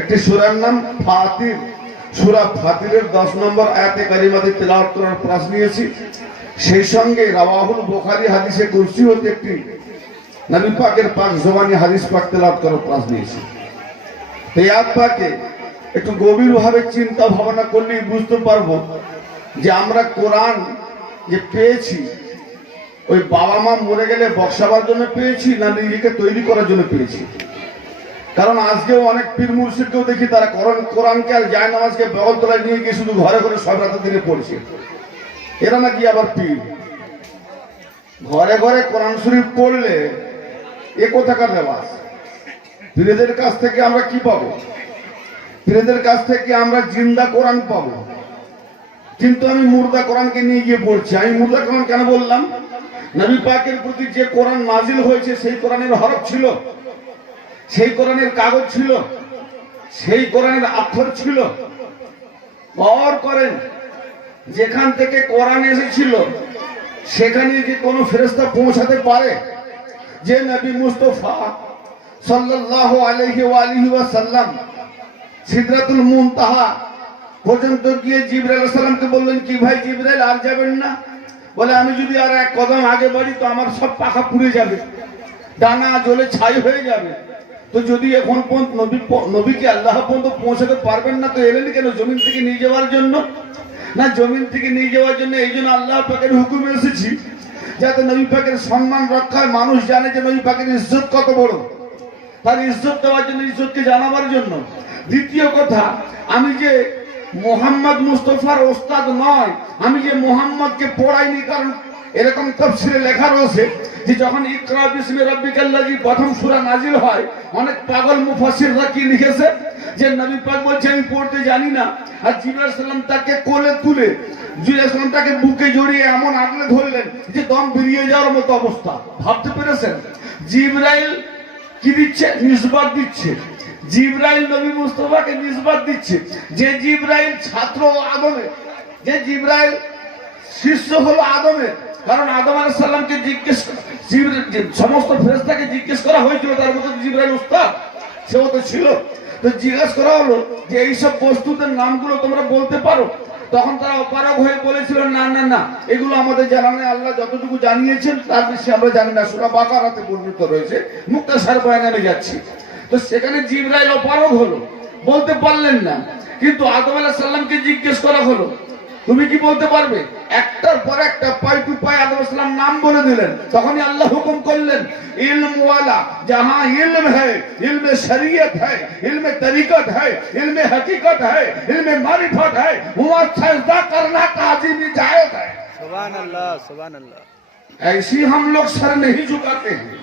একটি সূরার নাম ফাতির। সূরা ফাতিরের 10 নম্বর আয়াতে কারিমাতে তেলাওয়াত করার প্রয়াস নিয়েছি। সেই সঙ্গে রাওয়াহুল বুখারী হাদিসে কুরসি হতে একটি নবী পাকের পাক জবানি হাদিস পাক তেলাওয়াত করার প্রয়াস নিয়েছি। এই আয়াত পাকে একটু গভীরভাবে চিন্তা ভাবনা করলেই বুঝতে পারবো যে আমরা কোরআন যে পেয়েছি ওই বাবা মা মরে গেলে বসাবার জন্য পেয়েছি না নিজেকে তৈরি করার জন্য পেয়েছি। কারণ আজকেও অনেক পীর মুর্শিদকেও দেখি তারা কোরআনকে আর যায় নামাজকে বগলতলায় নিয়ে গিয়ে শুধু ঘরে ঘরে সব রাতের দিনে পড়ছে। এরা নাকি আবার পীর। ঘরে ঘরে কোরআন শরীফ পড়লে এ কোথাকার রেওয়াজ? পীরদের কাছ থেকে আমরা কি পাবো? পীরদের কাছ থেকে আমরা জিন্দা কোরআন পাবো, কিন্তু আমি মুর্দা কোরআনকে নিয়ে গিয়ে পড়ছি। আমি মুর্দা কোরআন কেন বললাম? নবী পাকের প্রতি যে কোরআন নাজিল হয়েছে সেই কোরআনের হরফ ছিল, সেই কোরআনের কাগজ ছিল, সেই কোরআনের আক্ষর ছিল। গৌর করেন, যেখান থেকে কোরআন এসেছিল সেখানে কি কোনো ফেরেশতা পৌঁছাতে পারে? যে নবী মুস্তাফা সাল্লাল্লাহু আলাইহি ওয়া আলিহি ওয়াসাল্লাম সিদরাতুল মুনতাহা পর্যন্ত গিয়ে জিবরাইল আলাইহিস সালামকে বললেন, কি ভাই জিবরাইল আর যাবেন না? বলে, আমি যদি আর এক কদম আগে বাড়ি তো আমার সব পাখা পুড়ে যাবে, ডানা জ্বলে ছাই হয়ে যাবে। তো যদি এখন পর্যন্ত নবীকে আল্লাহ পর্যন্ত পৌঁছাতে পারবেন না, তো এলেন কেন? জমিন থেকে নিয়ে যাওয়ার জন্য না? জমিন থেকে নিয়ে যাওয়ার জন্য এই জন্য আল্লাহ পাকের হুকুমে এসেছি, যাতে নবী পাকের সম্মান রক্ষায় মানুষ জানে যে নবী পাকের ইজ্জত কত বড়। তার ইজ্জত দেওয়ার জন্য, ইজ্জতকে জানাবার জন্য। দ্বিতীয় কথা, আমি যে মোহাম্মদ মুস্তাফার ওস্তাদ নয়, আমি যে মোহাম্মদকে পড়াইনি। কারণ এরকম তাফসীরে লেখা রয়েছে যে যখন ইকরা বিসমি রাব্বিকাল্লাযী প্রথম সূরা নাজিল হয়, অনেক পাগল মুফাসসিররা কি লিখেছে যে নবী পাক বলছে আমি পড়তে জানি না, আর জিবরাইল আলাইহিস সালাম তাকে কোলে তুলে জিবরাইল আলাইহিস সালাম তাকে বুকে জড়িয়ে এমন আগলে ধরলেন যে দম বেরিয়ে যাওয়ার মতো অবস্থা। ভাবতে পেরেছেন? জিবরাইল কি দিচ্ছে? নিসবত দিচ্ছে। জিবরাইল নবী মুস্তাফাকে নিসবত দিচ্ছে। যে জিবরাইল ছাত্র আদমের, যে জিবরাইল শিষ্য হলো আদমের। কারণ আদম আলাইহিস সালামকে সমস্ত ফেরেশতাকে জিজ্ঞেস করা হয়েছিল, তার মধ্যে জিবরাইল উস্তাদ সেও তো ছিল। তো জিজ্ঞেস করা হলো যে এইসব বস্তুদের নামগুলো তোমরা বলতে পারো? তখন তারা অপারগ হয়ে বলেছিল, না না না, এগুলো আমাদের জানা নেই, আল্লাহ যতটুকু জানিয়েছেন তার বেশি আমরা জানি না। সূরা বাকারাতে বর্ণিত রয়েছে, মুক্তাসার বয়ানে আমি যাচ্ছি। তো সেখানে জিবরাইল অপারগ হলো, বলতে পারলেন না। কিন্তু আদম আলাইহিস সালামকে জিজ্ঞেস করা হলো, তুমি কি বলতে পারবে? একটার পর একটা, পাই টু পাই আদম আলাইহিস সালাম নাম বলে দিলেন। তখনই আল্লাহ হুকুম করলেন, ইলম ওয়ালা জাহাं ইলম হ্যায়, ইলমে শরিয়ত হ্যায়, ইলমে তরিকত হ্যায়, ইলমে হकीकत है, इल्मे मारिफत है, वहां सजदा करना काज़िमी जायज है। सुभान अल्लाह, सुभान अल्लाह। ऐसी हम लोग सर नहीं झुकाते हैं।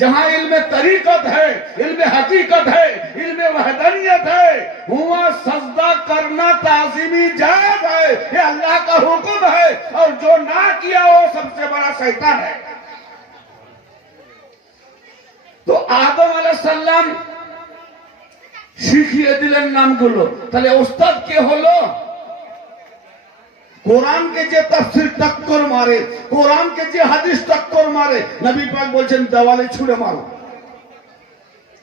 जहां इल्मे तरीकत है, इल्मे हकीकत है, इल्मे वहदानियत है, वहां सजदा करना ताज़ीमी जायज है। ये अल्लाह का हुक्म है, और जो ना किया वो सबसे बड़ा शैतान है। तो आदम आलाइहिस सालाम শিখিয়ে দিলেন নামগুলো। তাহলে ওস্তাদ কে হলো? কোরআনকে যে তাফসীর টক্কর মারে, কোরআনকে যে হাদিস টক্কর মারে, নবী পাক বলছেন দেওয়ালে ছুঁড়ে মারো।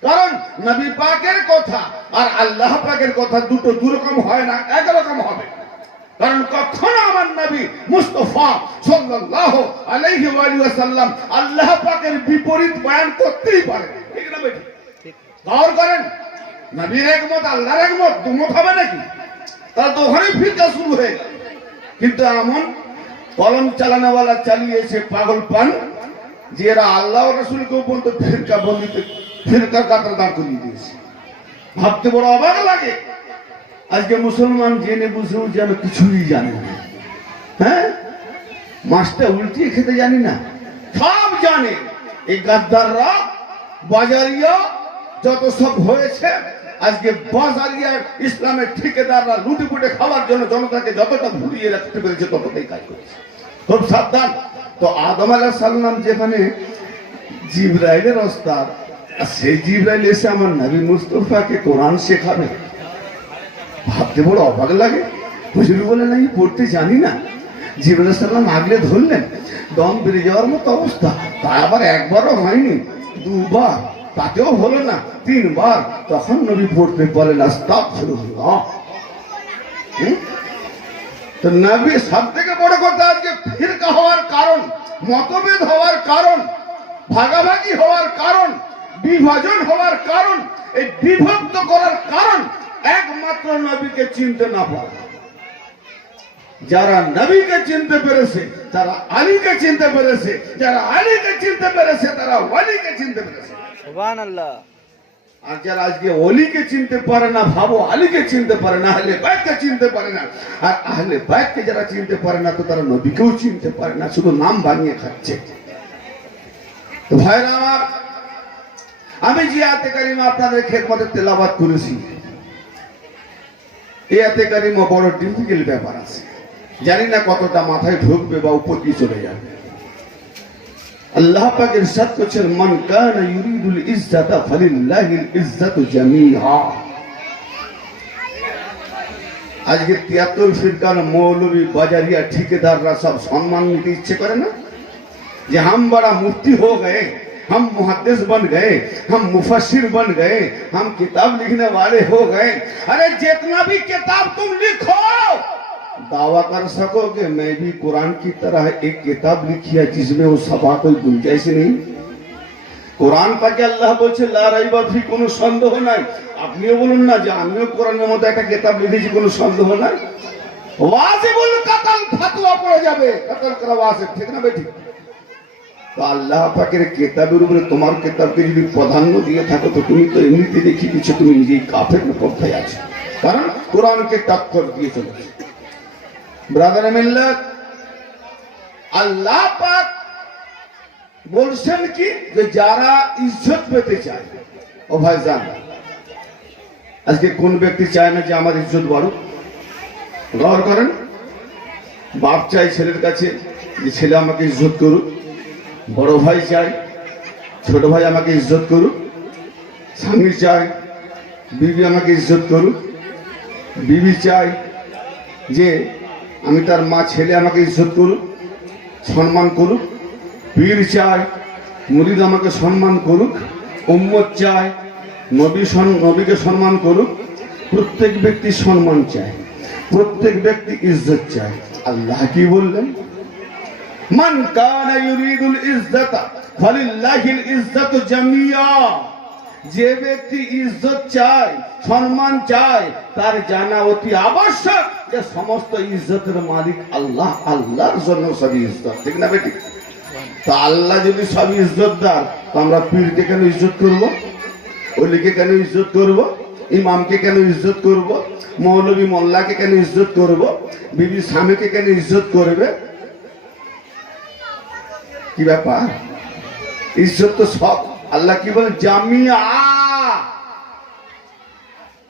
কারণ নবী পাকের কথা আর আল্লাহ পাকের কথা দুটো দুরকম হয় না, একরকম হবে। কারণ কখনো আমার নবী মুস্তাফা সাল্লাল্লাহু আলাইহি ওয়া সাল্লাম আল্লাহ পাকের বিপরীত বয়ান করতেই পারে। ঠিক না ভাই? গৌর করেন, নবীর একমত আল্লাহর একমত দুমত হবে নাকি? তারা তো ওখানেই ফিরকা শুরু হয়ে গেল। কিন্তু এমন কলম চালানোওয়ালা চালিয়েছে পাগল পান যে এরা আল্লাহ রাসূলকেও বলতে ফিরকা বলিতে, ফিরকার কাতার দাঁড় করিয়ে দিয়েছে। ভাবতে বড় অবাক লাগে। আজকে মুসলমান জেনে বুঝেও যেন কিছুই জানে না। হ্যাঁ, মাছটা উল্টিয়ে খেতে জানি না, সব জানে। এই গাদ্দাররা, বাজারিয়া যত সব হয়েছে, আজকে বাজারিয়া ইসলামের ঠিকাদাররা লুটিপুটে খাওয়ার জন্য জনতাকে যতটা ঘুরিয়ে রাখতে পেরেছে ততটাই কাজ করেছে। খুব সাবধান। তো আদম আলাইহিস সালাম যেখানে জিবরাইলের ওস্তাদ, সেই জিবরাইল এসে আমার নবী মুস্তাফাকে কোরআন শেখাবে। ভাবতে বড় অবাক লাগে। হুজুর বলে না, আমি পড়তে জানি না। জিবরাইল আলাইহিস সালাম আগলে ধরলেন, দম বেরিয়ে যাওয়ার মতো অবস্থা। তা আবার একবারও হয়নি, দুবার। তাতেও হলো না, 3 বার, তখন নবী পড়তে বলেন আস্তাগফিরুল্লাহ। তো নবী সব থেকে বড় কথা, আজকে ফিরকা হওয়ার কারণ, মতভেদ হওয়ার কারণ, ভাগাভাগি হওয়ার কারণ, বিভাজন হওয়ার কারণ, এই বিভক্ত করার কারণ একমাত্র নবীকে চিনতে না পারা। যারা নবীকে চিনতে পেরেছে তারা আলীকে চিনতে পেরেছে, যারা আলীকে চিনতে পেরেছে তারা ওয়ালিকে চিনতে পেরেছে। সুবহানাল্লাহ। আর যারা আজকে ওলিকে চিনতে পারে না, ভাবো আলীকে চিনতে পারে না, আহলে বাইতকে চিনতে পারে না। আর আহলে বাইতকে যারা চিনতে পারে না, তো তারা নবীকেও চিনতে পারে না, শুধু নাম ভাঙিয়ে খাচ্ছে। তো ভাইরা আমার, আমি যে আয়াতে কারিমা আপনাদের খেদমতে তেলাওয়াত করেছি, এই আয়াতে কারিমা বড় ডিফিকাল্ট ব্যাপার আছে, জানি না কতটা মাথায় ঢুকবে বা উপর দিয়ে চলে যাবে। আল্লাহ পাক ইরশাদ করেছেন, মান কানা ইউরিদুল ইজ্জাতা ফালিল্লাহিল ইজ্জাতু জামিআ। আজকে 73 ফিরকার মৌলভী, বাজারিয়া, ঠিকাদাররা সব সম্মান নিতে ইচ্ছে করে না, যে हम बड़ा मुफ्ती हो गए, हम मुहद्दिस बन गए, हम मुफस्सिर बन गए, हम किताब लिखने वाले हो गए। अरे जितना भी किताब तुम लिखो, दावा कर सकोगे मैं भी कुरान की तरह एक किताब लिखी है जिसमें वो सभा कोई गुंजाइश नहीं। কোরআন পাকে আল্লাহ বলছে লা রাইবা ফি, কোনো সন্দেহ নাই। আপনিও বলুন না যে আমিও কোরআনের মতো একটা কিতাব লিখেছি, কোনো সন্দেহ নাই। ওয়াজিবুল কাতাল ফতোয়া পড়ে যাবে, কাতাল করা ওয়াজিব, ঠিক না বেঠিক? তো আল্লাহ পাকের কিতাবের উপরে তোমার কিতাবকে যদি প্রাধান্য দিয়ে থাকো, তো তুমি তো এমনিতে দেখিয়ে দিচ্ছ তুমি নিজেই কাফের পক্ষে আছো, কারণ কোরআনকে টক্কর দিয়ে চলেছে। ব্রাদার মিল্লাত, আল্লাহ পাক বলছেন কি, যে যারা ইজ্জত পেতে চায়, ও ভাইজান, আজকে কোন ব্যক্তি চায় না যে আমার ইজ্জত বাড়ুক? গৌর করেন। বাপ চাই ছেলের কাছে যে ছেলে আমাকে ইজ্জত করুক, বড় ভাই চাই ছোট ভাই আমাকে ইজ্জত করুক, স্বামী চাই বিবি আমাকে ইজ্জত করুক, বিবি চাই যে আমি তার মা ছেলে আমাকে ইজ্জত করুক, সম্মান করুক, পীর চাই মুরিদ আমাকে সম্মান করুক, উম্মত চায় নবীকে সম্মান করুক। প্রত্যেক ব্যক্তি সম্মান চায়, প্রত্যেক ব্যক্তি ইজ্জত চায়। আল্লাহ কি বললেন? মান কানা ইউরিদুল ইজ্জাতা ফালিল্লাহিল ইজ্জাতু জামিআ। যে ব্যক্তি ইজ্জত চায়, সম্মান চায়, তার জানা অতি আবশ্যক যে সমস্ত ইজ্জতের মালিক আল্লাহ, আল্লাহর জন্য সব ইজ্জত, ঠিক না বেটি? তো আল্লাহ যদি সব ইজ্জতদার, তো আমরা পীরকে কেন ইজ্জত করব? ওলিকে কেন ইজ্জত করব? ইমামকে কেন ইজ্জত করব? মৌলভী মোল্লাকে কেন ইজ্জত করব? বিবি স্বামীকে কেন ইজ্জত করবে? কি ব্যাপার? ইজ্জত তো সব আল্লাহ কি বলে? জামিয়া।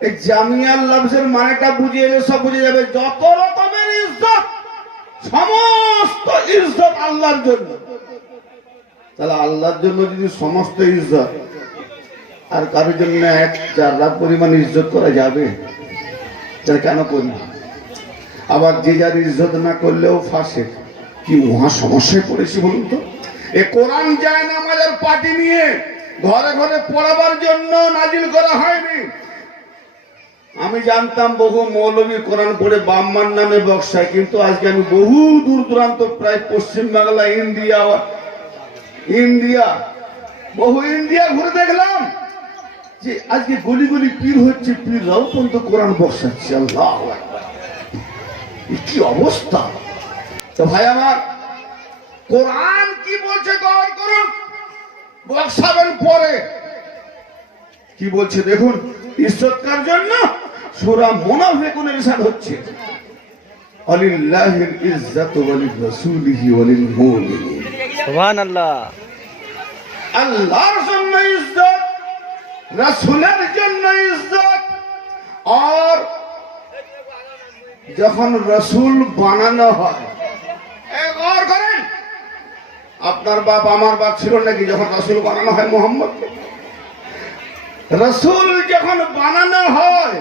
এই জামিয়ার লফজের মানেটা বুঝে এলে সব বুঝে যাবে। যত রকমের ইজ্জত, সমস্ত ইজ্জত আল্লাহর জন্য। তাহলে আল্লাহর জন্য যদি সমস্ত ইজ্জত, আর কারোর জন্য 1/4 পরিমাণ ইজ্জত করা যাবে? তাহলে কেন করি? আবার যে যার ইজ্জত না করলেও ফাঁসে। কি মহা সমস্যায় পড়েছি বলুন তো। এ কোরআন যায় না আমাদের পার্টি নিয়ে ঘরে ঘরে পড়াবার জন্য নাজিল করা হয়নি। আমি জানতাম বহু মৌলভী কোরআন পড়ে বাম্মার নামে বক্সায়, কিন্তু আজকে আমি বহু দূর দূরান্ত, প্রায় পশ্চিম বাংলা, ইন্ডিয়া, বহু ইন্ডিয়া ঘুরে দেখলাম যে আজকে গলি গলি পীর হচ্ছে, পীররাও পর্যন্ত কোরআন বক্সাচ্ছে। আল্লাহু আকবার, কি অবস্থা! তো ভাই আমার, কোরআন কি বলছে গৌর করুন। বক্সাবেন পরে কি বলছে দেখুন। ইজ্জতকার জন্য সূরা মুনাফিকুনের ইরশাদ হচ্ছে, আলিল্লাহিল ইজ্জাতু ওয়ালির-রাসূলিহি ওয়ালিল-মুমিনিন। সুবহানাল্লাহ। আল্লাহর জন্য ইজ্জত, রাসূলের জন্য ইজ্জত। আর যখন রাসূল বানানো হয়, গৌর করেন, আপনার বাপ আমার বাপ ছিল নাকি যখন রাসূল বানানো হয়? মোহাম্মদ রাসূল যখন বানানো হয়,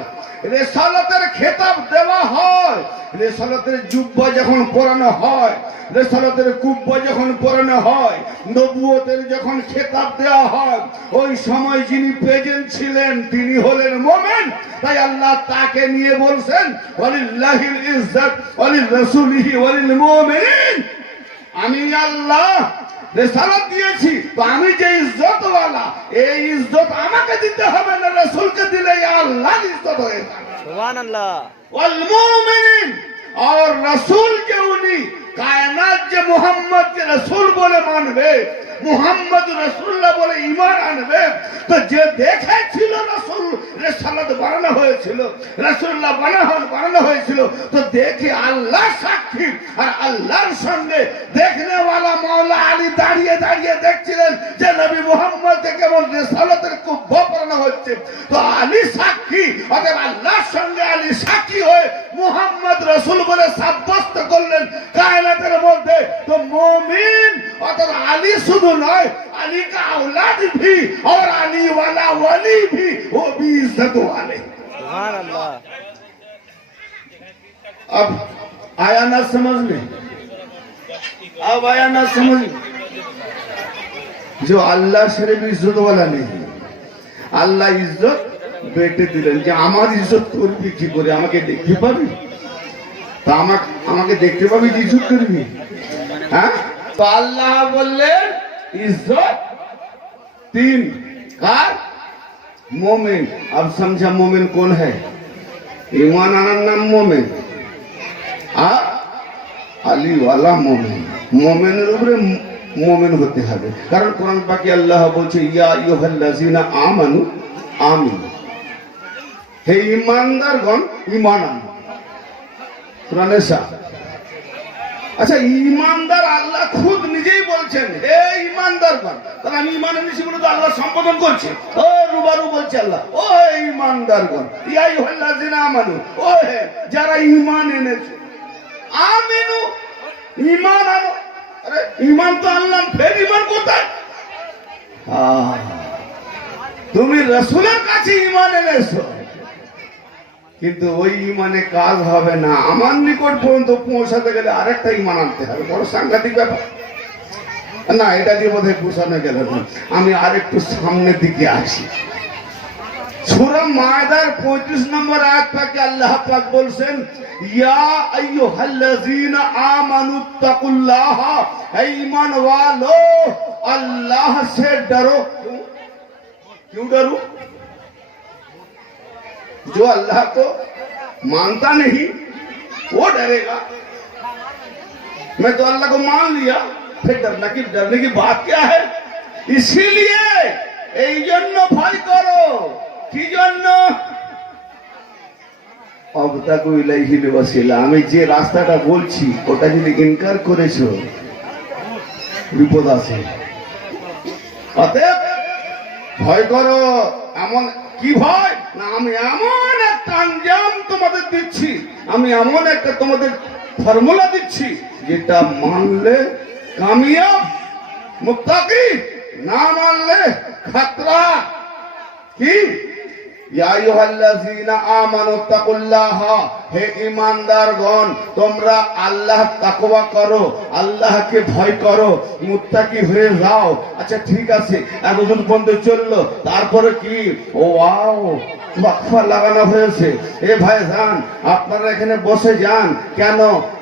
রেসালাতের খেতাব দেওয়া হয়, রেসালাতের জুব্বা যখন পরানো হয়, রেসালাতের কুব্বা যখন পরানো হয়, নবুয়তের যখন খেতাব দেওয়া হয়, ওই সময় যিনি প্রেজেন্ট ছিলেন তিনি হলেন মুমিন। তাই আল্লাহ তাকে নিয়ে বলছেন ওয়ালিল্লাহিল ইজ্জাত ওয়ালিররাসূলিহি ওয়ালিল মুমিনিন। আমি আল্লাহ রেসালাত দিয়েছি, তো আমি যে ইজ্জতওয়ালা, এই ইজ্জত আমাকে দিতে হবে না, রাসূলকে দিলে আল্লাহর ইজ্জত হয়ে যাবে। সুবহানাল্লাহ। ওয়াল মুমিনিন, और रसूल के उन्हीं कायनात যে মুহাম্মদকে রাসূল বলে মানবে, মুহাম্মদ রাসূলুল্লাহ বলে ঈমান আনবে, তো যে দেখেছিল রাসূল রিসালাত বানানো হয়েছিল, রাসূলুল্লাহ বানানো হয়েছিল, তো দেখে আল্লাহ সাক্ষী, আর আল্লাহর সঙ্গে দেখনে ওয়ালা মাওলা আলী দাঁড়িয়ে দাঁড়িয়ে দেখছিলেন যে নবী মুহাম্মদকে কেমন রিসালাতের কুব্বা পরানো হচ্ছে, তো আলী সাক্ষী, অতএব আল্লাহর সঙ্গে আলী সাক্ষী হয়ে মুহাম্মদ রাসূল বলে সাব্যস্ত করলেন কায়নাতের মধ্যে। তো মুমিন অতএব আলী শুধু नয়, अली का औलाद भी और अली वाला वली भी, वो भी इज्जत वाले। सुभान अल्लाह। अब आया ना समझ में, अब आया ना समझ में। जो अल्लाह शरीफ इज्जत वाला नहीं, আল্লাহ ইজ্জত বেটে দিলেন যে আমার ইজ্জত করবি কি করে, আমাকে দেখতে পাবি, তা আমাকে দেখতে পাবি যে ইজ্জত করবি, হ্যাঁ? তো আল্লাহ বললেন इज्जत तीन कार मोमिन। अब समझा मोमिन कौन है? ईमान आना नाम मोमिन, अली वाला मोमिन। मोमिনের উপরে मोमिन হতে হবে, কারণ কোরআন পাকে আল্লাহ বলছে ইয়া আইয়ুহাল্লাযিনা আমানু আমিনু, হে ঈমানদারগণ ঈমান আনো। কোরআনে সা আচ্ছা, ঈমানদার আল্লাহ খুদ নিজেই বলছেন হে ঈমানদারগণ, তাহলে আমি ঈমান এনেছি বলে তো আল্লাহ সম্বোধন করছে, ও রুবারু বলছে আল্লাহ, ও ঈমানদারগণ, ইয়া আইয়ুহাল্লাযিনা আমানু, ও হে যারা ঈমান এনেছো, আমিনু ঈমান আনো। আরে ঈমান তো আনলাম, ফের ঈমান কোথায়? তুমি রাসূলের কাছে ঈমান এনেছো, কিন্তু ওই ঈমানে কাজ হবে না, আমার নিকট পর্যন্ত পৌঁছাতে গেলে আরেকটা ঈমান আনতে হবে। বড় সাংঘাতিক ব্যাপার না, এটা দিয়ে বোধহয় পৌঁছানো গেল না। আমি আরেকটু সামনের দিকে আসি। সূরা মায়দার 35 নম্বর আয়াত পাকে আল্লাহ পাক বলছেন ইয়া আইয়ুহাল্লাযীনা আমানুত্তাকুল্লাহ, হে ঈমান वालो अल्लाह से डरो। क्यों डरो? जो अल्लाह को मानता नहीं वो डरेगा। मैं तो अल्लाह को मान लिया, फिर डरने की बात क्या है? इसीलिए এই জন্য ভয় করো। কি জন্য? অবতাকু ইলাইহিল ওয়াসিলা, আমি যে রাস্তাটা বলছি ওটা যদি ইনকার করেছো বিপদ আছে। অতএব ভয় করো। এমন কি ভয় না, আমি এমন একটা আঞ্জাম তোমাদের দিচ্ছি, আমি এমন একটা তোমাদের ফর্মুলা দিচ্ছি যেটা মানলে কামিয়াব, মুত্তাকি, না মানলে খতরা। কি? ইয়া আইয়ুহাল্লাযীনা আমানুত্তাকুল্লাহ, হে ঈমানদারগণ তোমরা আল্লাহ তাকওয়া করো, আল্লাহকে ভয় করো, মুত্তাকি হয়ে যাও। আচ্ছা ঠিক আছে, এতদিন পর্যন্ত চললো, তারপরে কি? ও ওয়াও, ওয়াকফা লাগানো হয়েছে। এ ভাইজান আপনারা এখানে বসে যান। কেন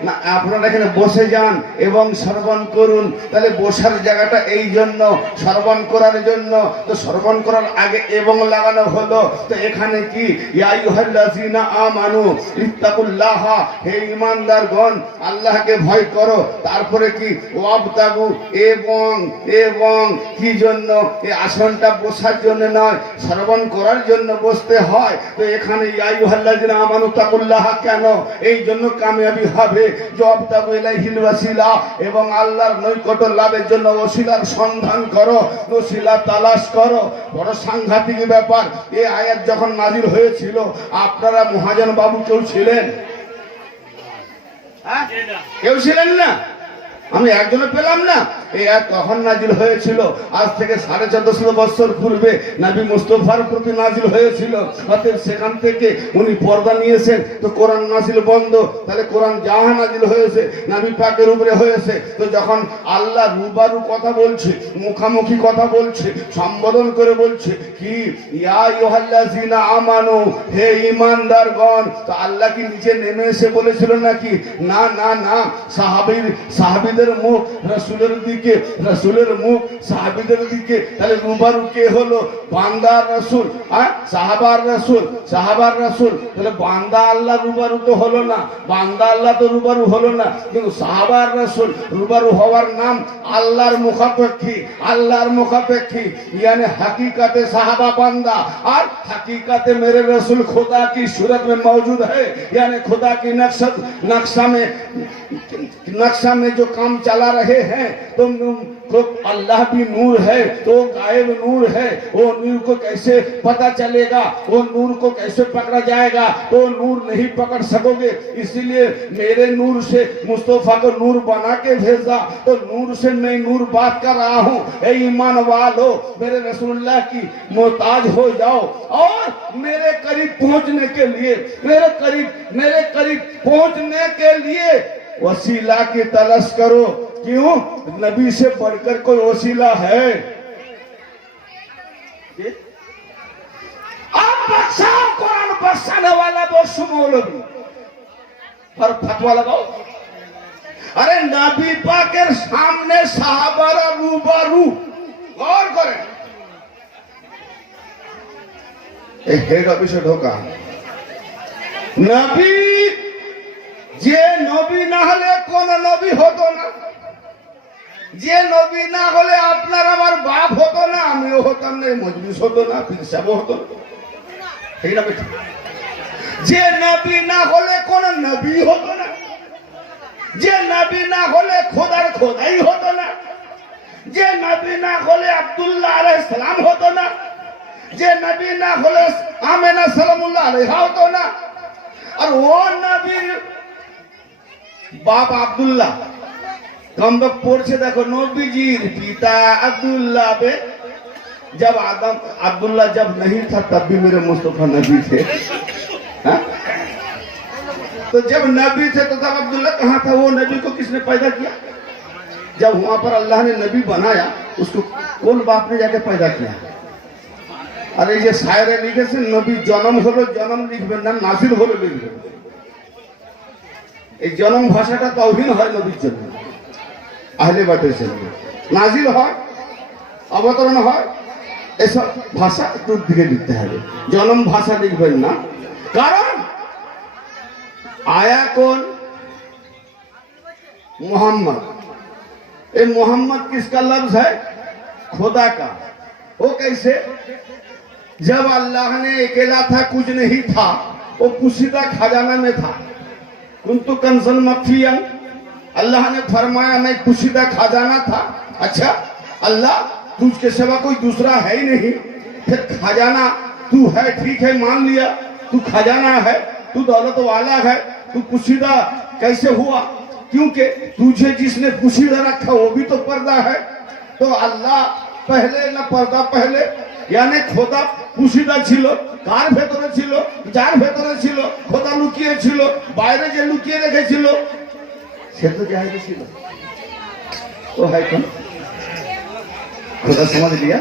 না, আপনারা এখানে বসে যান এবং শ্রবণ করুন। তাহলে বসার জায়গাটা এই জন্য, শ্রবণ করার জন্য। তো শ্রবণ করার আগে এবং লাগানো হলো। তো এখানে কি ইয়া আইয়ুহাল্লাযীনা আমানু ইত্তাকুল্লাহ, হে ঈমানদারগণ আল্লাহকে ভয় করো। তারপরে কি? ওয়াবতাগু, এবং কি জন্য? এই আসনটা বসার জন্য নয়, শ্রবণ করার জন্য বসতে হয়। তো এখানে ইয়া আইয়ুহাল্লাযীনা আমানু তাকুল্লাহ কেন? এই জন্য কামিয়াবি হবে। ওয়াবতাগু ইলাইহিল ওয়াসিলা, এবং আল্লাহর নৈকট্য লাভের জন্য ওসিলার সন্ধান করো, ওসিলা তালাশ করো। বড় সাংঘাতিক ব্যাপার। এই আয়াত যখন নাজিল হয়েছিল আপনারা মহাজন বাবু কেউ ছিলেন? কেউ ছিলেন না? আমি একজনে পেলাম না। এই আয়াত কখন নাজিল হয়েছিল? আজ থেকে 1450 বছর পূর্বে নবী মুস্তাফার প্রতি নাজিল হয়েছিল। অতএব সেখান থেকে উনি পর্দা নিয়েছেন, তো কোরআন নাজিল বন্ধ। তাহলে কোরআন যাহা নাজিল হয়েছে নবী পাকের উপরে হয়েছে। তো যখন আল্লাহ রুবারু কথা বলছে, মুখামুখি কথা বলছে, সম্বোধন করে বলছে কি ইয়া আইয়ুহাল্লাযিনা আমানু, হে ঈমানদারগণ, তো আল্লাহ কি নিচে নেমে এসে বলেছিল নাকি? না না না, সাহাবীদের মুখ রাসূলের দিকে, রাসূলের মুখ সাহাবীদের দিকে। তাহলে রুবারু কে হলো? বান্দার রাসূল, সাহাবার রাসূল, সাহাবার রাসূল। তাহলে বান্দা আল্লাহ রুবারু তো হলো না, বান্দা আল্লাহ তো রুবারু হলো না, কিন্তু সাহাবার রাসূল রুবারু হওয়ার নাম আল্লাহর মুখাপেক্ষী, আল্লাহর মুখাপেক্ষী। यानी हकीकत साहबा बंदा और हकीकत मेरे रसूल खुदा की सूरत में मौजूद है। यानी खुदा की नक्शा में जो काम चला रहे हैं, तो अल्लाह भी नूर है, तो गायब नूर है। वो नूर को कैसे पता चलेगा, वो नूर को कैसे पकड़ा जाएगा? तो नूर नहीं पकड़ सकोगे। इसीलिए मेरे नूर से मुस्तफा को नूर बना के भेजा, तो नूर से मैं नूर बात कर रहा हूँ। ए ईमान वालो, मेरे रसूलुल्लाह की मोहताज हो जाओ और मेरे करीब पहुंचने के लिए, मेरे करीब पहुंचने के लिए वसीला की तलाश करो। क्यों? नबी से बढ़कर कोई वसीला है? आप बख्शाओ, कुरान बख्शाने वाला बख्शो मौलवी, और फतवा लगाओ। अरे नबी पाकेर सामने साहाबारा रूबारू, गौर करें। हेड অফিসে ঢোকা নবী, যে নবী না হলে কোন নবী হতো না, যে নবী না হলে আপনার আমার বাপ হতো না, আমিও হতাম না, মজলিস হতো না, পীর সাহেব হতো না। ঠিক না? যে নবী না হলে কোন নবী হতো না, যে নবী না হলে খোদার খোদাই হতো না, যে নবী না হলে আব্দুল্লাহ আলাইহিস সালাম হতো না, যে নবী না হলে আমেনা সালামুল্লাহ আলাইহা হতো না। আর ও নবীর বাপ আব্দুল্লাহ কমবক পড়ছে, দেখো নবীজির पिता अब्दुल्ला बे, जब आदम अब्दुल्ला जब नहीं था तब भी मेरे मुस्तफा नबी थे। तो जब नबी थे तो तब अब्दुल्ला कहाँ था? वो नबी को किसने पैदा किया? जब वहां पर अल्लाह ने नबी बनाया, उसको कौन बाप ने जाके पैदा किया? अरे ये शायरे लिखे से नबी जन्म हलो जन्म लिखबेन ना, नाजिल हलो लिखबेन। এই জনম ভাষাটা তাওহীন হয় নবীর জন্য, আহলে বাইতের জন্য। নাজিল হয়, অবতরণ হয়, এসব ভাষা একটু দিকে লিখতে হবে, জনম ভাষা লিখবেন না। কারণ आया कौन? मोहम्मद। ये मोहम्मद किसका लफ्ज है? खुदा का। वो कैसे? जब अल्लाह ने अकेला था, कुछ नहीं था, वो कुशीदा खजाना में था। कुंतु कंसन मखफियन, अल्लाह ने फरमाया मैं कुशीदा खजाना था। अच्छा अल्लाह, तुझके सिवा कोई दूसरा है ही नहीं, फिर खजाना तू है, ठीक है मान लिया, तू खजाना है, तू दौलत वाला है, तू कुशीदा कैसे हुआ? क्योंकि तुझे जिसने कुशीदा रखा वो भी तो पर्दा है। तो अल्लाह पहले ना पर्दा पहले, यानी খোদা কুশিদা ছিল, কার ভেতরে ছিল? যার ভেতরে ছিল। খোদা লুকিয়ে ছিল, বাইরে যে লুকিয়ে রেখেছিল সে তো জাহির ছিল। ও হয় কোন খোদা সমাজ দিয়া।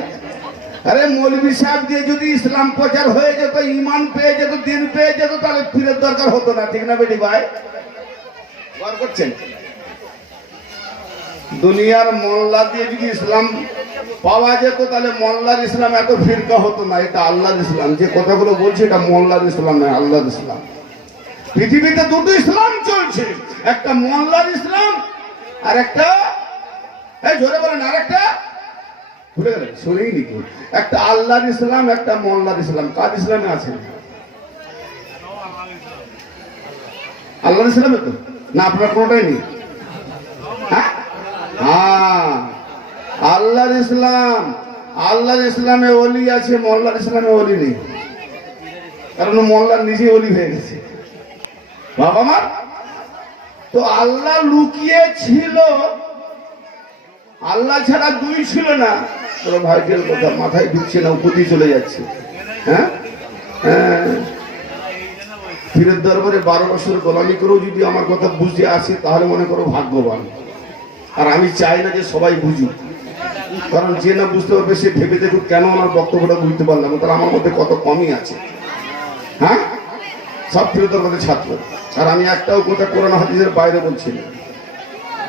আরে মৌলভী সাহেব দিয়ে যদি ইসলাম প্রচার হয়ে যেত, ইমান পেয়ে যেত, দিন পেয়ে যেত, তাহলে ফিরের দরকার হতো না। ঠিক না বেটি ভাই? গর করছেন? দুনিয়ার মোল্লা দিয়ে যদি ইসলাম পাওয়া যেত, তাহলে মোল্লার ইসলাম এত ফিরকা হতো না। এটা আল্লাহর ইসলাম। যে কথাগুলো বলছে এটা মোল্লার ইসলাম নয়, আল্লাহর ইসলাম। পৃথিবীতে দুটো ইসলাম চলছে, একটা মোল্লার ইসলাম আর একটা, এই জোরে বলেন, আর একটা ভুলে গেলেন, শুনেই নি কেউ। একটা আল্লাহর ইসলাম, একটা মোল্লার ইসলাম। কার ইসলামে আছে? আল্লাহর ইসলামে তো না, আপনার কোনটাই নেই। হ্যাঁ, আল্লাহর ইসলাম। আল্লাহর ইসলামে ওলি আছে, মোল্লার ইসলামে ওলি নেই। কারণ মোল্লার নিজে ওলি হয়ে গেছে। বাবা আমার তো আল্লাহ লুকিয়ে ছিল আল্লাহ ছাড়া দুই ছিল না। তোর ভাইটের কথা মাথায় ঢুকছে না, উপর দিয়ে চলে যাচ্ছে। হ্যাঁ হ্যাঁ, পীরের দরবারে 12 বছর গোলামি করেও যদি আমার কথা বুঝতে আসে তাহলে মনে করো ভাগ্যবান। আর আমি চাই না যে সবাই বুঝুক, কারণ যে না বুঝতে পারবে সে ভেবে দেখুক কেন আমার বক্তব্যটা বুঝতে পারলাম, তাহলে আমার মধ্যে কত কমই আছে। হ্যাঁ, সব পীরের দরবারে ছাত্র, আর আমি একটাও কথা কোরআন হাদিসের বাইরে বলছি না।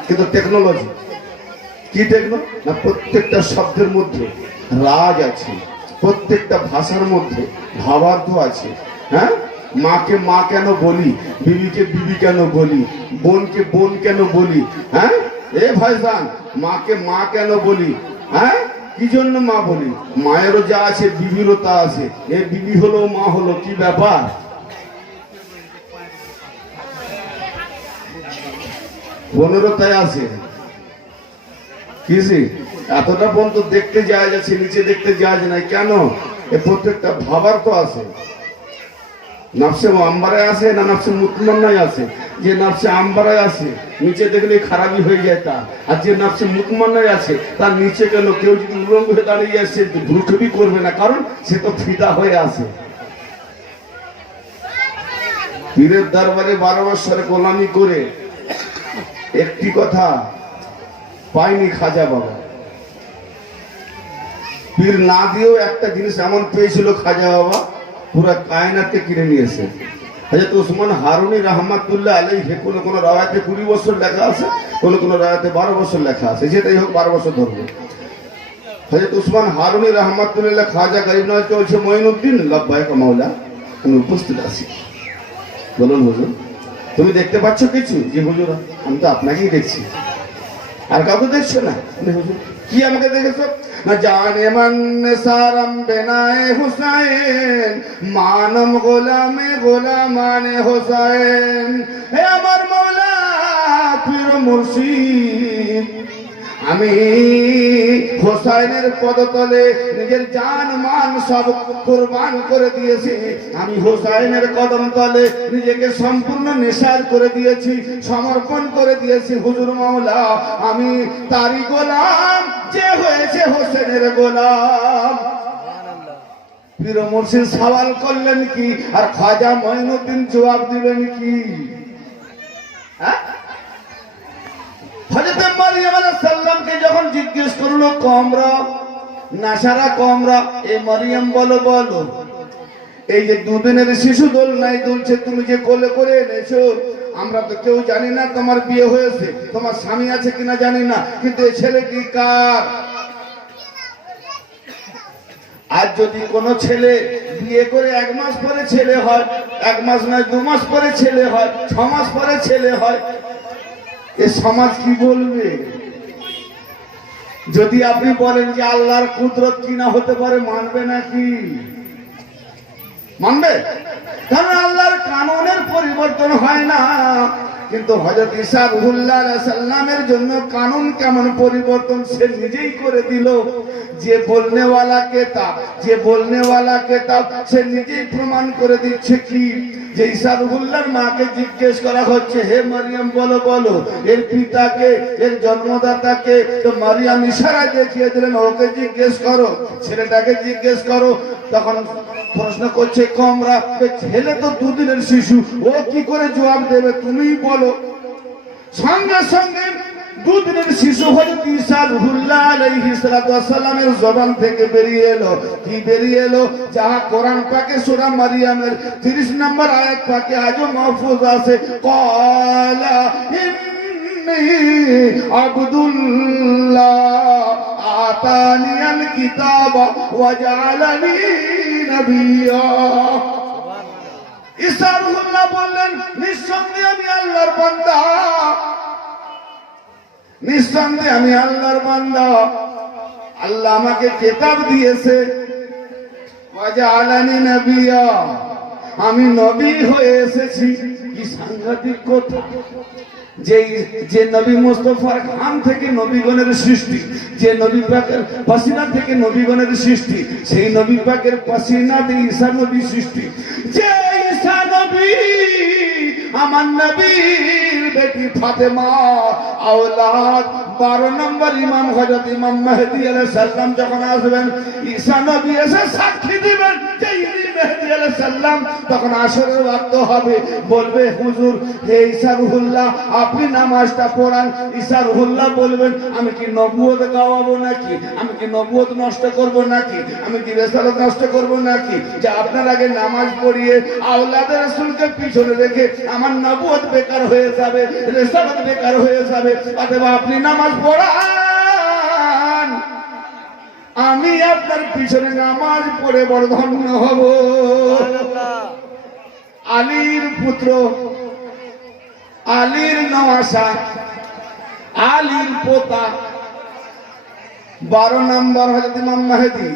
কিন্তু টেকনোলজি কি টেকনো না, প্রত্যেকটা শব্দের মধ্যে রাজ আছে, প্রত্যেকটা ভাষার মধ্যে ভাবার্থ আছে। হ্যাঁ, মাকে মা কেন বলি, বিবিকে বিবি কেন বলি, বোনকে বোন কেন বলি? হ্যাঁ এ ভাইজান, মাকে মা কেন বলি? হ্যাঁ, কি জন্য মা বলি? মায়েরও যা আছে বিবিরও তা আছে। এ বিবি হলো মা হলো, কি ব্যাপার? বোনেরও তাই আছে। কিসি এতটা পর্যন্ত দেখতে যাওয়া যাচ্ছে, নিচে দেখতে যাওয়া যায় না কেন? এ প্রত্যেকটা ভাবার তো আছে। নাফসে আম্বারায় আছে না নাফসে মুতমান্নায় আছে? যে নাফসে আম্বারায় আছে নিচে দেখলে খারাপই হয়ে যায় তার, আর যে নাফসে মুতমান্নায় আছে তার নিচে কেন কেউ যদি উলঙ্গ হয়ে দাঁড়িয়ে আসে ভুলটুবি করবে না, কারণ সে তো ফিদা হয়ে আছে। পীরের দরবারে 12 বছর গোলামি করে একটি কথা পাইনি খাজা বাবা। পীর না দিয়েও একটা জিনিস এমন পেয়েছিল খাজা বাবা, পুরো কায়নাতকে কিনে নিয়েছে। হযরত ওসমান হারুনি রহমাতুল্লাহ আলাইহি কোন কোন রাওয়ায়াতে 20 বছর লেখা আছে, কোন কোন রাওয়ায়াতে 12 বছর লেখা আছে, যেটাই হোক 12 বছর ধরবো। হযরত ওসমান হারুনি রহমাতুল্লাহ খাজা গরিব নওয়াজকে বলছে, মঈনুদ্দিন লব্বাইক মাওলা, আমি উপস্থিত আছি। বলুন হুজুর, তুমি দেখতে পাচ্ছ কিছু? যে হুজুর আমি তো আপনাকেই দেখছি, আর কাউকে দেখছো না। হুজুর কি আমাকে দেখেছো? না জানে মান সারম বেনায়ে হুসাইন, মানম গোলামে গোলামানে হুসাইন। হে আমার মওলা পীর মুর্শিদ, আমি হোসাইনের পদতলে নিজের জান মান সব কুরবান করে দিয়েছি। আমি হোসাইনের কদম তলে নিজেকে সম্পূর্ণ নিসার করে দিয়েছি, সমর্পণ করে দিয়েছি। হুজুর মাওলা, আমি তারই গোলাম যে হয়েছে হোসেনের গোলাম। পীর মুর্শিদ সওয়াল করলেন কি, আর খাজা মঈনুদ্দিন জবাব দিলেন কি? হ্যাঁ, হযরত মারিয়াম আলাইহিস সালামকে যখন জিজ্ঞেস করলো, কমরা নাসারা কমরা, এ মারিয়াম বলো বলো, এই যে দুদিনের শিশু দোল নাই দুলছে, তুমি যে কোলে করে এনেছো, আমরা তো কেউ জানি না তোমার বিয়ে হয়েছে, তোমার স্বামী আছে কিনা জানি না, কিন্তু এই ছেলে কি কার? আজ যদি কোনো ছেলে বিয়ে করে 1 মাস পরে ছেলে হয়, 1 মাস নয় 2 মাস পরে ছেলে হয়, 6 মাস পরে ছেলে হয়, এ সমাজ কি বলবে? যদি আপনি বলেন যে আল্লাহর কুদরত কিনা হতে পারে, মানবে নাকি? মানবে? কারণ আল্লাহর কানুনের পরিবর্তন হয় না। কিন্তু হযরত ঈসা রূহুল্লাহ আলাইহিস সালামের জন্য কানুন কেমন পরিবর্তন সে নিজেই করে দিল। যে বলনেওয়ালা কিতাব, যে বলনেওয়ালা কিতাব সে নিজেই প্রমাণ করে দিচ্ছে কি, যে ঈসা রূহুল্লাহর মাকে জিজ্ঞেস করা হচ্ছে, হে মারিয়াম বলো বলো এর পিতাকে, এর জন্মদাতাকে। তো মারিয়াম ইশারা দেখিয়ে দিলেন, ওকে জিজ্ঞেস করো, ছেলেটাকে জিজ্ঞেস করো। তখন প্রশ্ন করছে কমরা, ছেলে তো 2 দিনের শিশু, ও কি করে জবাব দেবে, তুমিই বলো। সঙ্গে সঙ্গে 2 দিনের শিশু হযরত ঈসা রূহুল্লাহ আলাইহিস সালামের জবান থেকে বেরিয়ে এলো। কি বেরিয়ে এলো? যাহা কোরআন পাকে সূরা মারিয়ামের 30 নম্বর আয়াত পাকে আজও মাহফুজ আছে, ক্বালা ইন্নী আবদুল্লাহ আতানিয়াল কিতাবা ওয়া জাআলানি নবিয়্যা। ঈসা রূহুল্লাহ বললেন, নিঃসন্দেহে আমি আল্লাহর বান্দা, নিঃসন্দেহে আমি আল্লাহর বান্দা, আল্লাহ আমাকে কিতাব দিয়েছে, ওয়া জাআলানি নবিয়্যা, আমি নবী হয়ে এসেছি। কি সাংঘাতিক কথা! যে নবী মুস্তাফার খান থেকে নবীগণের সৃষ্টি, যে নবী পাকের পাসিনা থেকে নবীগণের সৃষ্টি, সেই নবী পাকের পাসিনাতে ঈসা নবী সৃষ্টি। যে ঈসা নবী আমার নবীর बेटी फातिमा औलाद 12 নম্বর ইমাম হযরত ইমাম মেহেদী আলাইহিস সালাম যখন আসবেন ঈসা নবী এসে সাক্ষী দিবেন যে ইনি মেহেদী আলাইহিস সালাম তখন আসরের ওয়াক্ত হবে বলবে হুজুর হে ঈসা রুহুল্লাহ আপনি নামাজটা পড়ান ঈসা রুহুল্লাহ বলবেন আমি কি নবুয়ত গাওয়াবো নাকি আমি কি নবুয়ত নষ্ট করব নাকি আমি কি রিসালাত নষ্ট করব নাকি যে আপনার আগে নামাজ পড়িয়ে আওলাদে রাসূলকে পিছনে রেখে আমার নবুয়ত বেকার হয়ে যাবে রিসালাত বেকার হয়ে যাবে অতএব আপনি নামাজ পড়ান আমি আপনার পিছনে নামাজ পড়ে বড় ধন্য হব আলীর পুত্র আলীর নওয়াসা আলীর পোতা 12 নম্বর হযরত ইমাম মেহেদী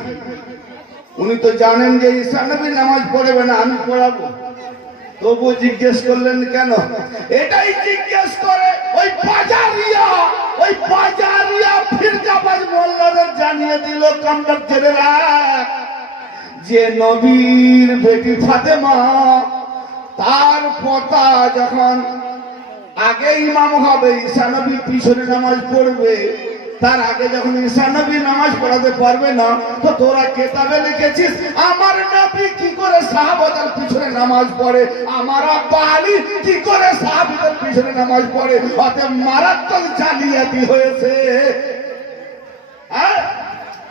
উনি তো জানেন যে ঈসা নবী নামাজ পড়বে না আমি পড়াবো তবু জিজ্ঞেস করলেন কেন এটাই জিজ্ঞেস করে ওই বাজারিয়া ফিরকাবাজ মোল্লাদের জানিয়ে দিল কামরাব ছেলেরা যে নবীর বেটি ফাতেমা তার পোতা যখন আগে ইমাম হবে ঈসা নবী পিছনে নামাজ পড়বে তার আগে যখন ঈসা নবী নামাজ পড়াতে পারবে না তো তোরা কিতাবে লিখেছিস আমার নবী কি করে সাহাবাদের পিছনে নামাজ পড়ে আমার আব্বা আলী কি করে সাহাবীদের পিছনে নামাজ পড়ে অতএব মারাত্মক জালিয়াতি হয়েছে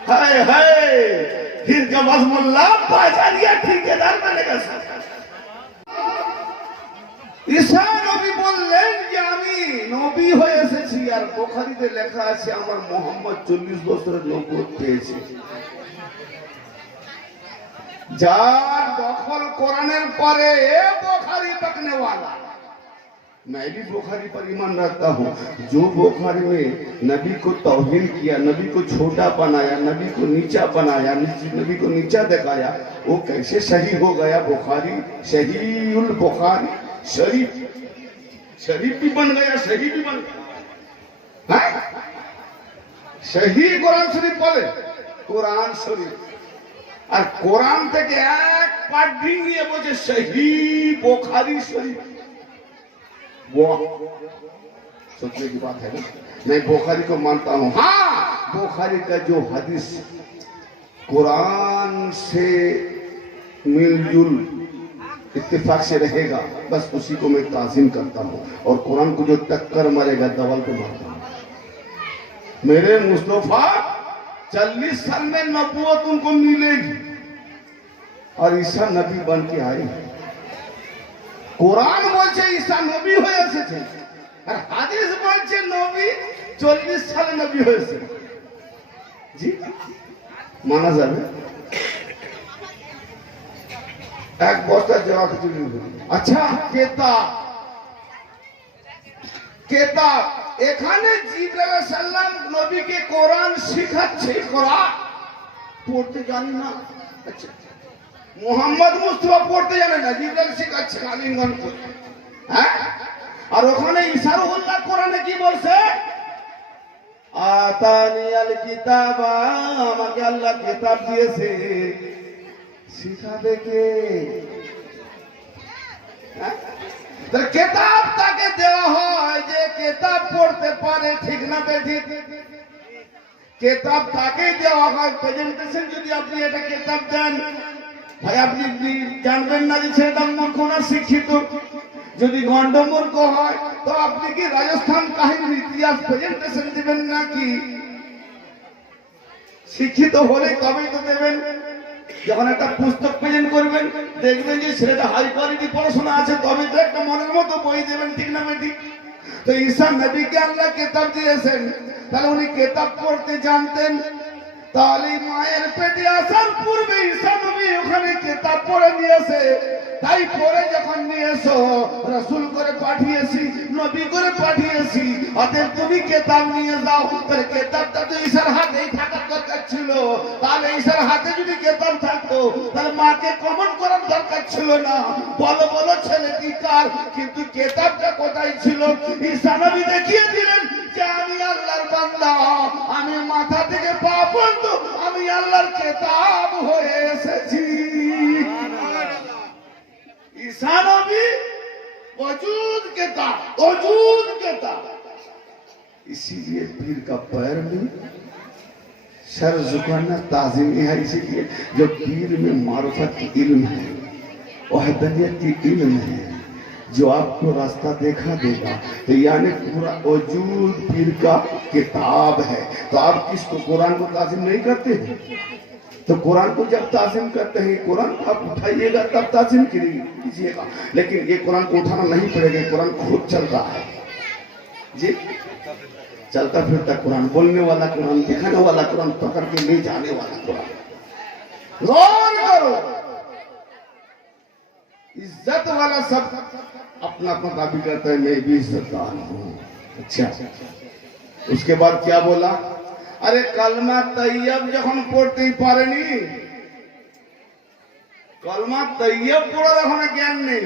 হায় হায় ফিরকাবাজ মোল্লা বাজারিয়া ঠিকাদার বনে গেছে ঈসা নবী বললেন যে আমি নবী হয়ে এসেছি আর বুখারীতে লেখা আছে আমার মুহাম্মদ 40 বছরের নবুয়ত পেয়েছে যার দখল কোরআনের পরে এ বুখারী पकने वाला मैं भी बुखारी पर ईमान रखता हूँ जो बुखारी में नबी को तौहीन किया नबी को छोटा बनाया नबी को नीचा बनाया नबी को नीचा दिखाया वो कैसे सही हो गया बुखारी सहीउल बुखारी शरीफ शरीफ भी बन गया सही भी बन गया सही কোরআন শরীফ বলে কোরআন শরীফ আর কোরআন থেকে এক পাঠ ভিঙিয়ে বলছে সহি বুখারী শরীফ वाह सोचने की बात है ना मैं बुखारी को मानता हूँ हाँ बुखारी का जो हदीस कुरान से मिलजुल इत्तेफाक से रहेगा बस उसी को मैं ताज़ीम करता हूँ और कुरान को जो टक्कर मारेगा दवाल को मारता हूँ मेरे मुस्तफा 40 साल में नबूवत उनको मिलेगी और ईसा नबी बन के आई কোরআন বলছে ঈসা নবী হয়ে এসেছে আর হাদিস বলছে নবী 40 সালে নবী হয়েছে জি মানা যাবে এক বস্তা দেওয়া কিছু আচ্ছা কেতাব এখানে জিবরাইল আলাইহিস সালাম নবীকে কোরআন শিখাচ্ছে কোরআন পড়তে জানি না আচ্ছা মোহাম্মদ মুস্তাফা পড়তে জানে না জিবরাইল শেখাচ্ছে আলিঙ্গন করে হ্যাঁ আর ওখানে ঈসা রুহুল্লাহ কোরআনে কি বলছে আতানিয়াল কিতাবা আমাকে আল্লাহ কিতাব দিয়েছে শিখাবে কে তার কিতাব তাকে দেওয়া হয় যে কিতাব পড়তে পারে ঠিক না বেঠিক কিতাব তাকে দেওয়া হয় প্রেজেন্টেশন যদি আপনি এটা কিতাব দেন ভাই আপনি জানবেন না যে ছেলেটা মূর্খ না শিক্ষিত যদি গন্ডমূর্খ হয় তো আপনি কি রাজস্থান কাহিনীর ইতিহাস প্রেজেন্টেশন দিবেন নাকি শিক্ষিত হলে কবেই তো দেবেন যখন একটা পুস্তক প্রেজেন্ট করবেন দেখবেন যে ছেলেটা হাই কোয়ালিটি পড়াশোনা আছে তবে তো একটা মনের মতো বই দেবেন ঠিক না বেঠিক তো ঈসা নবীকে আল্লাহ কিতাব দিয়েছেন তাহলে উনি কিতাব পড়তে জানতেন তাহলে মায়ের পেটে আসার পূর্বে ঈসা নবী ওখানে কিতাব পড়ে নিয়েছে তাই পড়ে যখন নিয়েছো রাসূল করে পাঠিয়েছি নবী করে পাঠিয়েছি অতএব তুমি কিতাব নিয়ে যাও তাহলে কিতাবটা তো ঈসার হাতেই থাকার দরকার ছিল তাহলে ঈসার হাতে যদি কিতাব থাকতো তাহলে মাকে কমন করার দরকার ছিল না বলো বলো ছেলে কি কার কিন্তু কিতাবটা কোথায় ছিল ঈসা নবী দেখিয়ে দিলেন যে আমি আল্লাহর বান্দা আমি মাথা থেকে পা পর্যন্ত আমি আল্লাহর কিতাব হয়ে এসেছি ঈসা নবী वजूद के ताब, वजूद के ताब। इसीलिए पीर का पैर में सर झुकाना ताज़ीम है। इसीलिए जो पीर में मारुफत की इल्म है, वहदनियत की इल्म है, जो आपको रास्ता देखा देगा, तो यानी पूरा वजूद पीर का किताब है। तो आप किसको कुरान को ताज़ीम नहीं करते? तो कुरान को जब ताज़ीम करते हैं, कुरान को आप उठाइएगा तब ताज़ीम कीजिएगा, लेकिन ये कुरान को उठाना नहीं पड़ेगा। कुरान खुद चल रहा है जी, चलता फिरता कुरान, बोलने वाला कुरान, दिखाने वाला कुरान, पकड़ के ले जाने वाला कुरान। गौर करो, इज्जत वाला सब अपना अपना दाबी करता है, मैं भी इज्जतदार हूं। अच्छा, उसके बाद क्या बोला? अरे कलमा तैयब যখন পড়তেই পারেনি, কলমা তৈয়ব পড়ার এখন জ্ঞান নেই,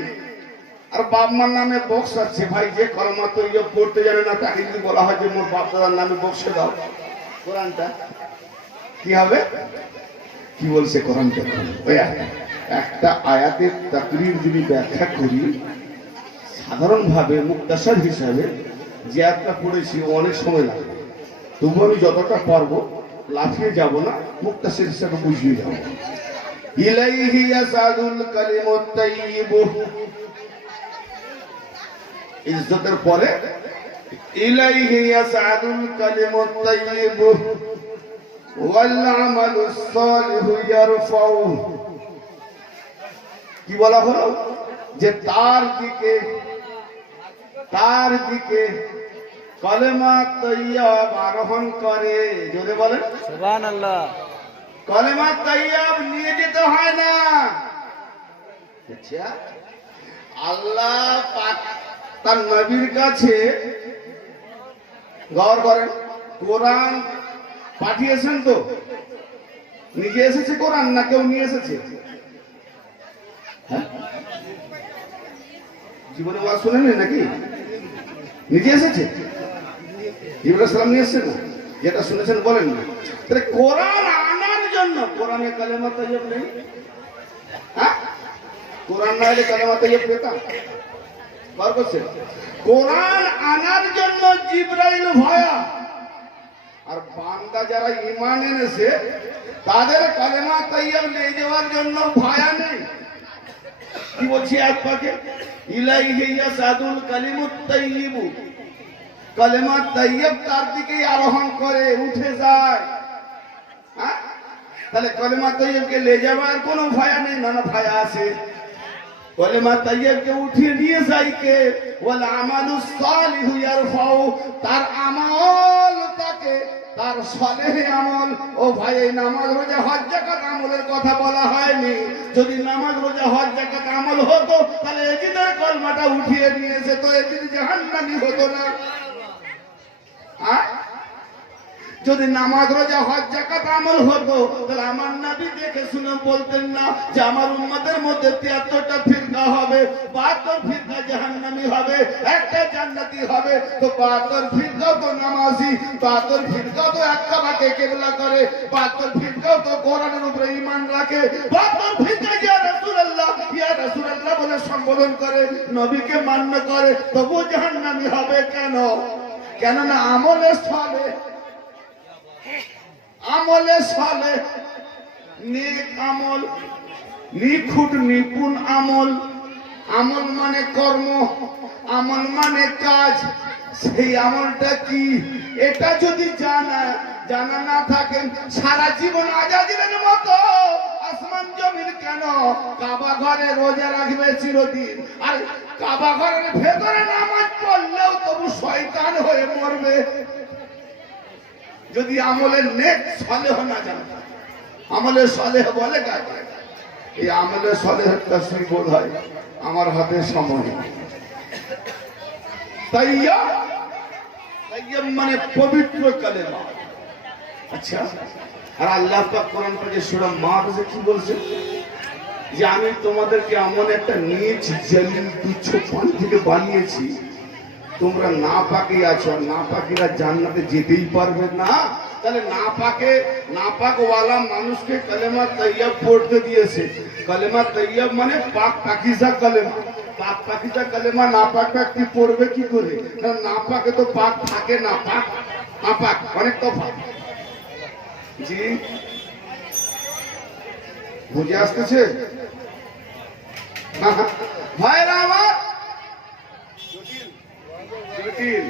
আর বাপ মার নামে বক্স আছে। ভাই, যে কলমা তৈয়ব পড়তে জানে না তাকে যদি বলা হয় যে মোর বাপ দাদার নামে বক্সে দাও কোরআনটা, কি হবে? কি বলছে কোরআনটা? ওই একটা আয়াতের তাকরীর যদি ব্যাখ্যা করি সাধারণভাবে মুক্তাসার হিসাবে, যে আয়াতটা পড়েছি অনেক সময় লাগে, তবু আমি যতটা পারবো লাফিয়ে যাব না, মুক্তাসির হিসাবে বুঝিয়ে যাব। ইলাইহি ইয়াসাদুল কালিমুত তাইয়্যিব, ইজ্জতের পরে ইলাইহি ইয়াসাদুল কালিমুত তাইয়্যিব ওয়াল আমালুস সালিহু ইয়ারফাউ। কি বলা হলো? যে তার দিকে কলেমা তৈয়ব আরোহণ করে। জোরে বলেন সুবহানাল্লাহ। কলেমা তৈয়ব নিয়ে যেতে হয় না। আচ্ছা, আল্লাহ পাক তার নবীর কাছে, গৌর করেন, কোরআন পাঠিয়েছেন। তো নিজে এসেছে কোরআন না কেউ নিয়ে এসেছে? জীবনে ওয়াজ শুনেন নাকি? নিজে এসেছে? জিবরাইল সালাম নিয়ে এসেছেন না? যেটা শুনেছেন বলেন না। তাহলে কোরআন আনার জন্য, কোরআনে কালেমা তাইয়্যিব নেই? হ্যাঁ, কোরআন না হলে কালেমা তাইয়্যিব পেতাম? বার করছেন? কোরআন আনার জন্য জিবরাইল ভয়া, আর বান্দা যারা ঈমান এনেছে তাদের কালেমা তাইয়্যিব নিয়ে যাওয়ার জন্য ভয়া নেই। কি বলছি আয়াত পাকে? ইলাইহি ইয়াসাদুল কালিমুত তাইয়্যিব, কালেমা তাইয়্যিব তার দিকেই আরোহণ করে, উঠে যায়। হ্যাঁ, তাহলে কালেমা তাইয়্যিবকে নিয়ে যাওয়ার কোনো ভয় নেই? না, না, ভয় আছে। কালেমা তাইয়্যিবকে উঠিয়ে নিয়ে যায় কে? ওয়াল আমালুস সালিহু ইয়ারফাউ, তার আমল তাকে, তার সালেহ আমল। ও ভাই, এই নামাজ রোজা হজ যাকাত আমলের কথা বলা হয়নি। যদি নামাজ রোজা হজ যাকাত আমল হতো তাহলে এজিদের কলমাটা উঠিয়ে নিয়েছে, তো এজিদ জাহান্নামী হতো না। যদি নামাজ রোজা হজ যাকাত আমল হতো তাহলে আমার নবী দেখে শুনে বলতেন না যে আমার উম্মতের মধ্যে ৭৩টা ফিরকা হবে, ৭২ ফিরকা জাহান্নামী হবে, একটা জান্নাতি হবে। তো ৭২ ফিরকাও তো নামাজি, ৭২ ফিরকাও তো এক কাবাকে কিবলা করে, ৭২ ফিরকাও তো কোরআনের উপরে ঈমান রাখে, ৭২ ফিরকা ইয়া রাসূলুল্লাহ বলে সম্বোধন করে, নবীকে মান্য করে, তবু জাহান্নামী হবে কেন? কেননা আমলে সালে নেক আমল, নিখুঁত নিপুণ আমল, আমল মানে কর্ম, আমল মানে কাজ। সেই আমলটা কি এটা যদি জানা না থাকে, সারা জীবন আজাদিনের মতো আসমান জমিন কেন কাবা ঘরে রোজা রাখবে চিরদিন, আর কাবা ঘরের ভেতরে নামাজ পড়লেও তবু শয়তান হয়ে মরবে যদি আমলের নেক সালেহ না জানা। আমলের সালেহ বলে কাকে? এই আমলের সালেহের তাসবিহ বোধ হয় আমার হাতে সময়। তাইয়্যিব মানে পবিত্র কালেমা। আচ্ছা, আর আল্লাহ পাক কোরআন পাকে সূরা মাআরিজে কি বলছেন? যে আমি তোমাদেরকে এমন একটা নীচ জলিল তুচ্ছ পানি থেকে বানিয়েছি, তোমরা না পাকি আছো, না পাকিরা জান্নাতে যেতেই পারবে না। তাহলে না পাক ওয়ালা মানুষকে কালেমা তাইয়্যিব পড়তে দিয়েছে। কালেমা তাইয়্যিব মানে পাক পাকিজা কালেমা। পাক পাকিজা কালেমা নাপাক ব্যক্তি পড়বে কি করে? কারণ নাপাকে তো পাক থাকে না, পাক নাপাক অনেক তফাৎ। জি বুঝে আসতেছে ভাইরা আমার? জটিল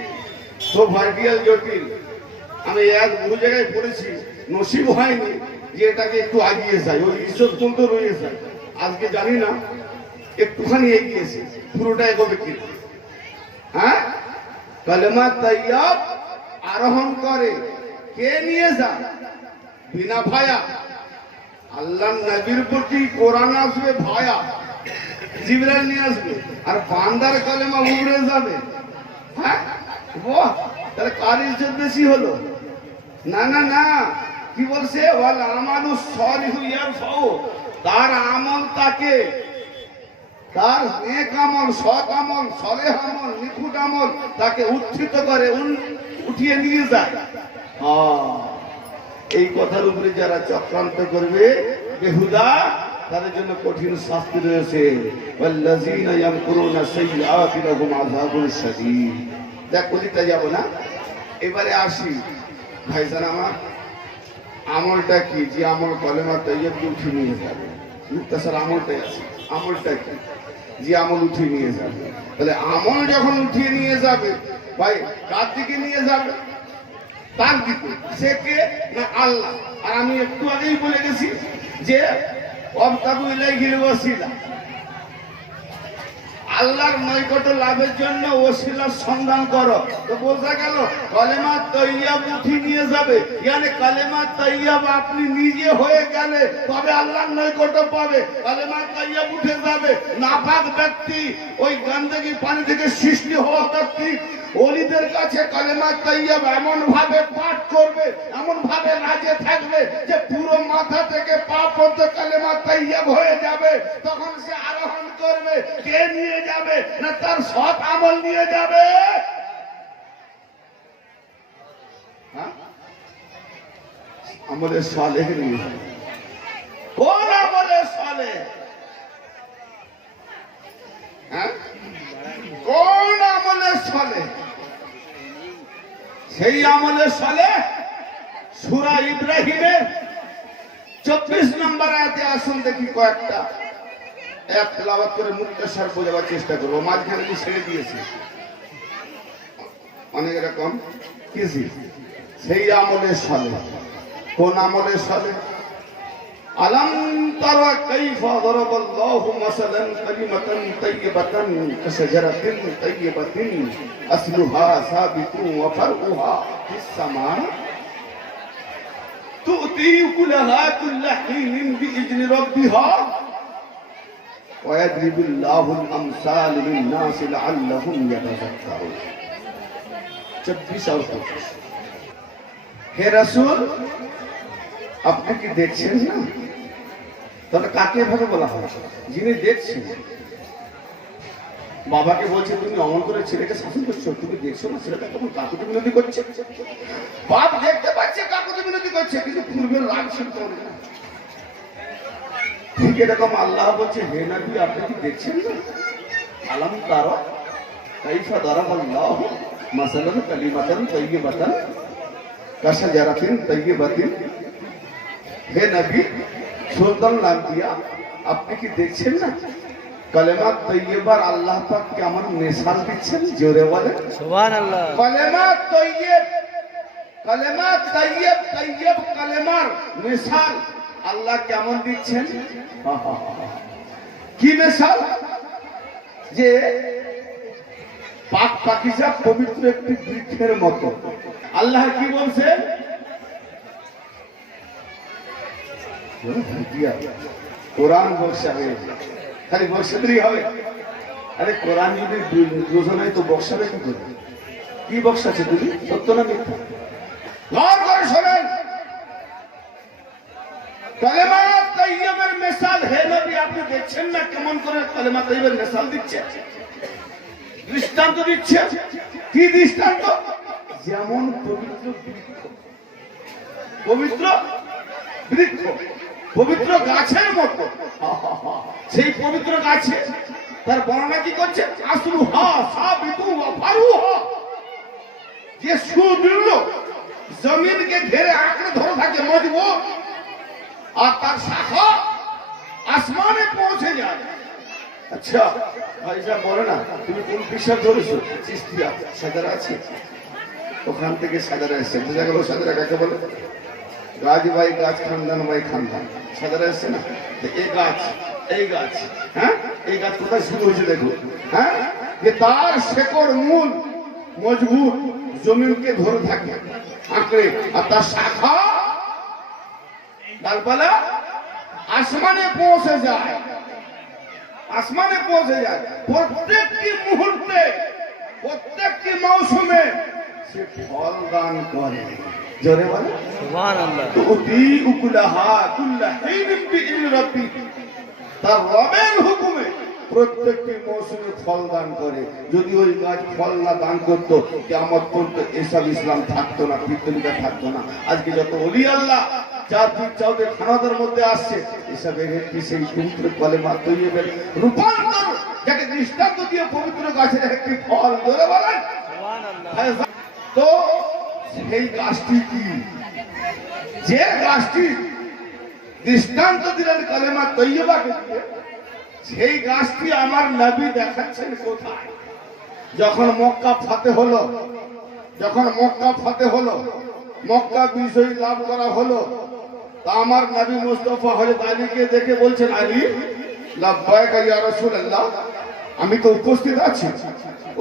তো ভার্টিয়াল জটিল। আমি এক বহু জায়গায় পড়েছি, নসিব হয়নি যে এটাকে একটু আগিয়ে যায়, ওই ঈশ্বর তো রয়ে যায়। আজকে জানি না একটুখানি এগিয়েছে, পুরোটা এগোবে কি? হ্যাঁ, কালেমা তাইয়্যিব আরোহণ করে কে নিয়ে যায়? বিনা ভায়া। আল্লাহর নবীর প্রতি কোরআন আসবে ভায়া, জিবরাইল নিয়ে আসবে, আর বান্দার কালেমা উড়ে যাবে। হ্যাঁ, বাহ, তাহলে কার ইজ্জত বেশি হলো? না না না, কি বলছে? ওয়াল আমালু সালিহু ইয়ারফাউ, তার আমল তাকে, তার নেক আমল, সৎ আমল, সলেহ আমল, নিখুঁত আমল তাকে উত্থিত করে, উঠিয়ে নিয়ে যায়। এই কথার উপরে যারা চক্রান্ত করবে বেহুদা, তাদের জন্য কঠিন শাস্তি রয়েছে। ওয়াল্লাযীনা ইয়ামকুরুনা সাইয়্যাতি লাহুম আযাবুন শাদীদ। দেখ কলিতা যাব না, এবারে আসি ভাইজান আমার। আমলটা কি? যে আমল কালেমা তাইয়্যিবকে উঠিয়ে নিয়ে যাবে। মুক্তাসার আমলটাই আছে। আমলটা কি? যে আমল উঠিয়ে নিয়ে যাবে। তাহলে আমল যখন উঠিয়ে নিয়ে যাবে, ভাই কার দিকে নিয়ে যাবে? তার দিকে। সে কে? না আল্লাহ। আর আমি একটু আগেই বলে গেছি যে ওয়াবতাগু ইলাইহিল ওয়াসিলা, আল্লাহর নৈকট্য লাভের জন্য ওসিলার সন্ধান করো। তো বোঝা গেল কালেমা তাইয়্যিব উঠিয়ে নিয়ে যাবে, মানে কালেমা তাইয়্যিব আপনি নিজে হয়ে গেলে তবে আল্লাহর নৈকট্য পাবে। কালেমা তাইয়্যিব উঠে যাবে, নাপাক ব্যক্তি, ওই গন্ডগি পানি থেকে সৃষ্টি হওয়া ব্যক্তি ওলিদের কাছে কালেমা তাইয়্যিব এমন ভাবে পাঠ করবে, এমন ভাবে রাজে থাকবে যে পুরো মাথা থেকে পা পর্যন্ত কালেমা তাইয়্যিব হয়ে যাবে। তখন সে আরোহণ করবে, কে নিয়ে যাবে? না তার সৎ আমল নিয়ে যাবে। আমলে সালেহ নিয়ে যাবে। কোন আমলে সালেহ? হ্যাঁ, কোন আমলে সালেহ? সেই আমলে সালেহ সূরা ইব্রাহিমের 24 নম্বর আয়াতে আসুন দেখি কয়েকটা এক তেলাওয়াত করে মুক্তাসার বোঝাবার চেষ্টা করবো। মাঝখানে কি ছেড়ে দিয়েছে অনেক রকম কিছু। সেই আমলে সালেহ। কোন আমলে সালেহ? আলাম তারা কাইফা দারাবাল্লাহু মাসালান কালিমাতান তাইয়্যিবাতান কাশাজারাতিন তাইয়্যিবাতিন আসলুহা সাবিতুন ওয়া ফারউহা ফিস সামা তুতি কুলাহা কুল্লা হিনিন বিইذن রাব্বিহা ওয়া ইয়াদরিবুল্লাহুল আমসাল লিন-নাসি লাআল্লাহুম ইয়াতাযাক্কারুন। 24 আর 25। হে রাসূল, আপনি কি দেখছেন না? তাহলে কাকে এভাবে বলা হয়? যিনি দেখছেন। বাবাকে বলছে তুমি অমল করে ছেলেকে শাসন করছো, তুমি দেখছো না ছেলেটা তখন কাকুতি বিনতি করছে। বাপ দেখতে পাচ্ছে কাকুতি বিনতি করছে, কিন্তু পূর্বের রাগ শুনতে হবে না। ঠিক এরকম আল্লাহ বলছে, হে নবী আপনি কি দেখছেন না? আলাম তারা কাইফা দারাবাল্লাহু মাসালান কালিমাতান তাইয়্যিবাতান কাশাজারাতিন তাইয়্যিবাতিন। হে নবী সুলতান লাম্বিয়া, আপনি কি দেখছেন না কালেমা তাইয়্যিবার আল্লাহ পাক কেমন মিসাল দিচ্ছেন? জোরে বলেন সুবহানাল্লাহ। কালেমা তাইয়্যিব, কালেমা তাইয়্যিব, তাইয়্যিব কালেমার মিসাল আল্লাহ কেমন দিচ্ছেন? কি মিসাল? যে পাক পাকিজা পবিত্র একটি বৃক্ষের মতো। আল্লাহ কি বলছেন? কোরআন বর্ষা হয়ে খালি বর্ষা দিলেই হবে? আরে কোরআন যদি দুজনাই তো বর্ষাবে কি করে? কি বর্ষাছে তুমি? সত্য না মিথ্যা? গৌর করে শোনেন। কালেমা তাইয়্যিবের মিসাল, হে নবী আপনি দেখছেন না কেমন করে কালেমা তাইয়্যিবের মিসাল দিচ্ছে, দৃষ্টান্ত দিচ্ছে। কি দৃষ্টান্ত? যেমন পবিত্র বৃক্ষ, পবিত্র বৃক্ষ, পবিত্র গাছের মতো। সেই পবিত্র গাছে তার বর্ণনা কি করছে? আসলুহা সাবিতু ওয়া ফারুহা, যে সুদৃঢ় জমিনকে ঘিরে আঁকড়ে ধরে থাকে মজবুত, আর তার শাখা আসমানে পৌঁছে যায়। আচ্ছা ভাই সাহেব বলে না, তুমি কোন পেশা ধরেছো? চিস্তিয়া সাদারা আছে, ওখান থেকে সাদারা এসছে। বোঝা গেল সাদারা কাকে বলে? গাছ ভাই গাছ, খানদান ভাই খানদান, সাদারা এসছে না? এই গাছ, এই গাছ, হ্যাঁ এই গাছ কোথায় শুরু হয়েছে দেখো, হ্যাঁ যে তার শেকড় মূল মজবুত, জমিনকে ধরে থাকে আঁকড়ে, আর তার শাখা ডালপালা আসমানে পৌঁছে যায়, আসমানে পৌঁছে যায়। প্রত্যেকটি মুহূর্তে, প্রত্যেকটি মৌসুমে সে ফল দান করে। জোরে বলে সুবহানাল্লাহ। তুতি উকুলাহা কুল্লা হিনিন বিইذن রাব্বি, তার রবের হুকুমে প্রত্যেকটি মৌসুমে ফল দান করে। যদি ওই গাছ ফল না দান করতো, কিয়ামত পর্যন্ত এসব ইসলাম থাকতো না, পিতলিকা থাকতো না। আজকে যত ওলি আল্লাহ চার দিক চাউদের খানাদের মধ্যে আসছে, এসবের একটি সেই পবিত্র কলেমা তৈয়বের রূপান্তর, যাকে দৃষ্টান্ত দিয়ে পবিত্র গাছের একটি ফল। ধরে বলেন সুবহানাল্লাহ। তো সেই গাছটি কি? যে গাছটি দৃষ্টান্ত দিলেন কলেমা তৈয়বাকে দিয়ে, সেই গাছটি আমার নবী দেখাচ্ছেন কোথায়? যখন মক্কা ফাতে হলো, যখন মক্কা ফাতে হলো, মক্কা বিজয় লাভ করা হলো, তা আমার নবী মুস্তাফা হযরত আলীকে দেখে বলছেন, আলী লাব্বাইক ইয়া রাসূলুল্লাহ, আমি তো উপস্থিত আছি।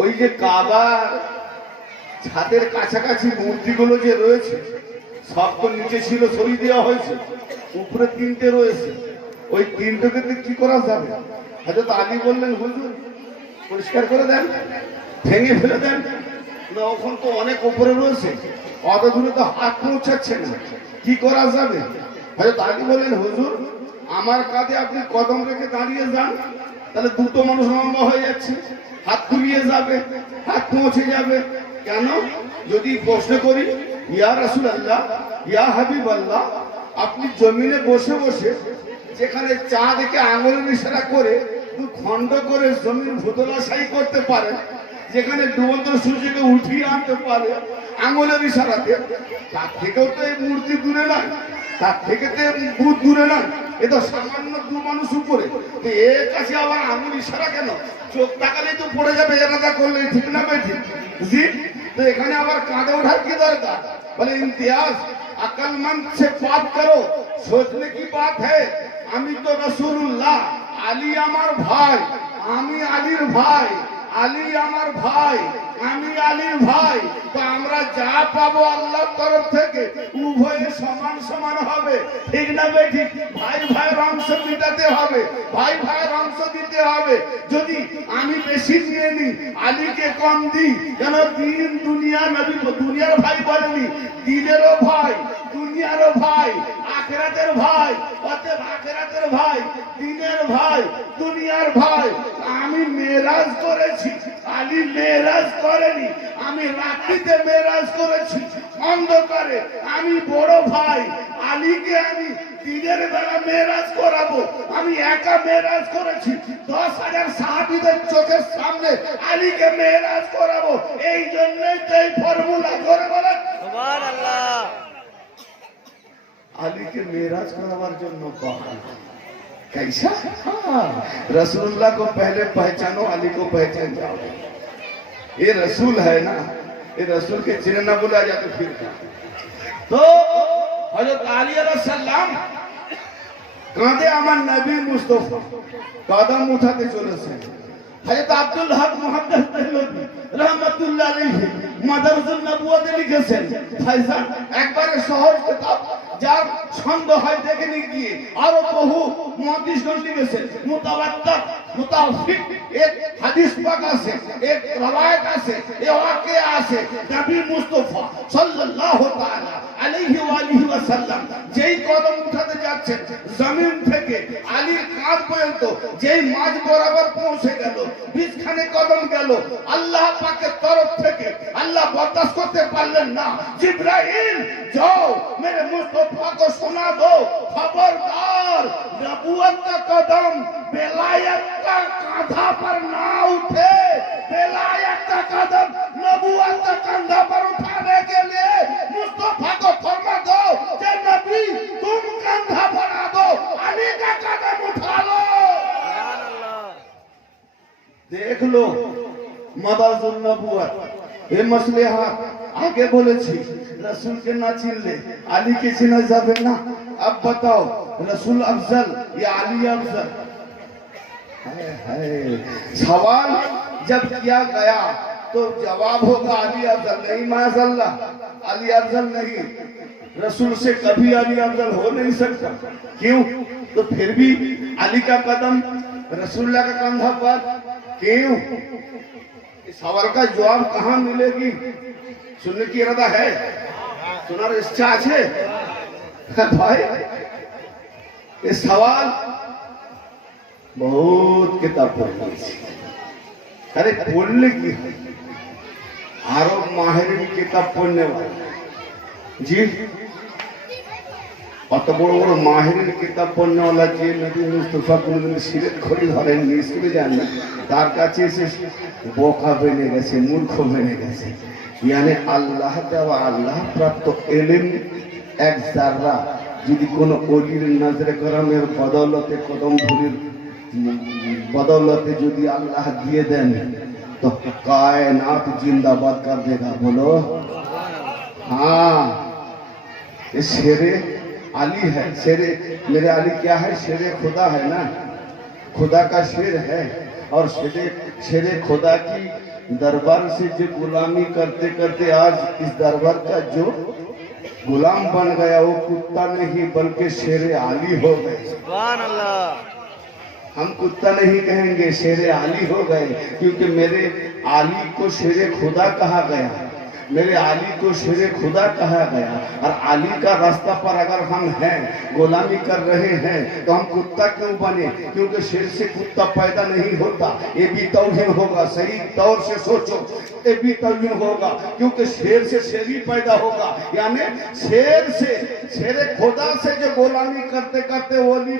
ওই যে কাবার ছাদের কাছাকাছি মূর্তিগুলো যে রয়েছে, সব তো নিচে ছিল, সরিয়ে দেওয়া হয়েছে, উপরে তিনটে রয়েছে, ওই তিনটাকে কি করা যাবে? হযরত আলী বললেন, হুজুর পরিষ্কার করে দেন, ভেঙে ফেলে দেন। না, ওখান তো অনেক উপরে রয়েছে, অত দূরে তো হাত পৌঁছাচ্ছে না, কি করা যাবে? হযরত আলী বললেন, হুজুর আমার কাঁধে আপনি কদম রেখে দাঁড়িয়ে যান, তাহলে দুটো মানুষ লম্বা হয়ে যাচ্ছে, হাত তুলিয়ে যাবে, হাত পৌঁছে যাবে। কেন? যদি প্রশ্ন করি, ইয়া রাসূলুল্লাহ, ইয়া হাবিবাল্লাহ, আপনি জমিনে বসে বসে যেখানে চা দেখে আঙুলের ইশারা করে দু খণ্ড করে জমিন ভূতলাশায়ী করতে পারেন, যেখানে ডুবন্ত সূর্যকে উঠিয়ে আনতে পারে আঙুলের ইশারাতে, তার থেকেও তো এই মূর্তি দূরে না, তার থেকে তো ভূত দূরে না, এ তো সামান্য দু মানুষ উপরে। তো এর কাছে আবার আঙুল ইশারা কেন? চোখ তাকালেই তো পড়ে যাবে, এরাদা করলে, ঠিক না বেঠিক? জি, তো এখানে আবার কাঁধে ওঠার কি দরকার? বলে ইমতিয়াজ अक्लमंद से बात करो, सोचने की बात है। আমি তো রাসূলুল্লাহ, আলী আমার ভাই, আমি আলীর ভাই, আলী আমার ভাই, আমি আলীর ভাই। তো আমরা যা পাবো আল্লাহর তরফ থেকে উভয়ে সমান সমান হবে, ঠিক না বেঠিক? ভাই ভাইয়ের অংশ মিটাতে হবে, ভাই ভাইয়ের অংশ দিতে হবে। যদি আমি বেশি নিয়ে নিই, আলীকে কম দিই, কেন? দিন দুনিয়া, নবী দুনিয়ার ভাই বলেনি, দিনেরও ভাই, দুনিয়ারও ভাই, আখিরাতের ভাই। অতএব আখিরাতের ভাই, দিনের ভাই, দুনিয়ার ভাই। আমি মেরাজ করেছি, আলী মেরাজ করেনি। আমি রাত্রিতে মেরাজ করেছি, অন্ধকারে। আমি বড় ভাই, আলীকে আমি দিনের বেলা মেরাজ করাবো। আমি একা মেরাজ করেছি, 10,000 সাহাবীদের চোখের সামনে আলীকে মেরাজ করাবো। এই জন্যই তো এই ফর্মুলা। করে বলেন সুবহানাল্লাহ। আলীকে मेराज करावार জন্য कहा कैसा? हाँ, रसूलुल्लाह को पहले पहचानो, अली को पहचान जाओ। ये रसूल है ना, ये रसूल के चिन्ह ना बोला जाए तो फिर क्या? तो हजरत अली अलैहिस सलाम কাঁধে আমার নবী মুস্তাফা কদম উঠাতে চলেছেন। হযরত আব্দুল হক মুহাদ্দিস দেহলভী রাহমাতুল্লাহ আলাইহি মাদারুসুন নবুয়্বতে লিখেছেন, ভাইজান একবারে সহজ কিতাব, যার ছন্দ হয় দেখে নিয়ে গিয়ে আরো বহু মুহাদ্দিসগণ লিখেছেন। মুতাওয়াত্তির, মুতাওয়াফিক, এক হাদিস পাক আছে, এক রওয়ায়াত আছে, এক ওয়াকিয়া আছে। নবী মুস্তাফা সাল্লাল্লাহু তাআলা আলাইহি ওয়া আলিহি ওয়াসাল্লাম যেই কদম উঠাতে যাচ্ছেন, জমিন থেকে আলীর কাঁধ পর্যন্ত যেই মাঝ বরাবর পৌঁছে গেল, 20 খানে কদম গেল, আল্লাহ পাকের তরফ থেকে আল্লাহ বরদাস্ত করতে পারলেন না। জিবরাইল যাও मेरे मुस्तफा को सुना दो, खबरदार नबूवत का कदम बेलायत का कांधा पर দেখ লো মাদাজুন নবুয়ত এ মাসলেহাত আগে বলেছি রাসূলকে না চিনলে আলীকে চেনা যাবে না। अब बताओ रसूल अफजल या अली अफजल? सवाल जब किया गया तो जवाब होगा अली अफजल। नहीं माशाअल्लाह, अली अफजल नहीं, रसूल से कभी अली अफजल हो नहीं सकता। क्यों? तो फिर भी अली का कदम रसूलुल्लाह का कंधा पर क्यों? इस सवाल का जवाब कहाँ मिलेगी? सुनने की इरादा है, सुनार इच्छा है भाई। ये सवाल बहुत किताब पढ़ने, अरे बोलने की है आरोप माहिरीन किताब पढ़ने वाले जी, অত বড় বড় মাহিরের কিতাব পড়নেওয়ালা যে নবী মুস্তাফা কোনদিন সিরাত খড়ি ধরেননি, স্কুলে যান না, তার কাছে এসে বোকা বেনে গেছে, মূর্খ বেনে গেছে। ইয়ানি আল্লাহ দেওয়া আল্লাহ প্রাপ্ত এলেম এক জাররা যদি কোনো অলির নজরে করমের বদৌলতে কদম ধুলির বদৌলতে যদি আল্লাহ দিয়ে দেন তো কায়নাত जिंदाबाद कर देगा। बोलो हाँ। ये शेरे अली है, शेरे मेरे अली क्या है? शेरे खुदा है ना, खुदा का शेर है। और शेरे खुदा की दरबार से जो गुलामी करते करते आज इस दरबार का जो गुलाम बन गया वो कुत्ता नहीं बल्कि शेरे आली हो गए। सुभान अल्लाह। हम कुत्ता नहीं कहेंगे, शेरे आली हो गए, क्योंकि मेरे आली को शेरे खुदा कहा गया, मेरे आली को शेरे खुदा कहा गया। और आली का रास्ता पर अगर हम हैं, गुलामी कर रहे हैं, तो हम कुत्ता क्यों बने? क्योंकि शेर से कुत्ता पैदा नहीं होता। ये भी तौहीन होगा, सही तौर से सोचो, ये भी तौहीन होगा, क्योंकि शेर से शेर ही पैदा होगा। यानी शेर से, शेरे खुदा से जो गुलामी करते करते वली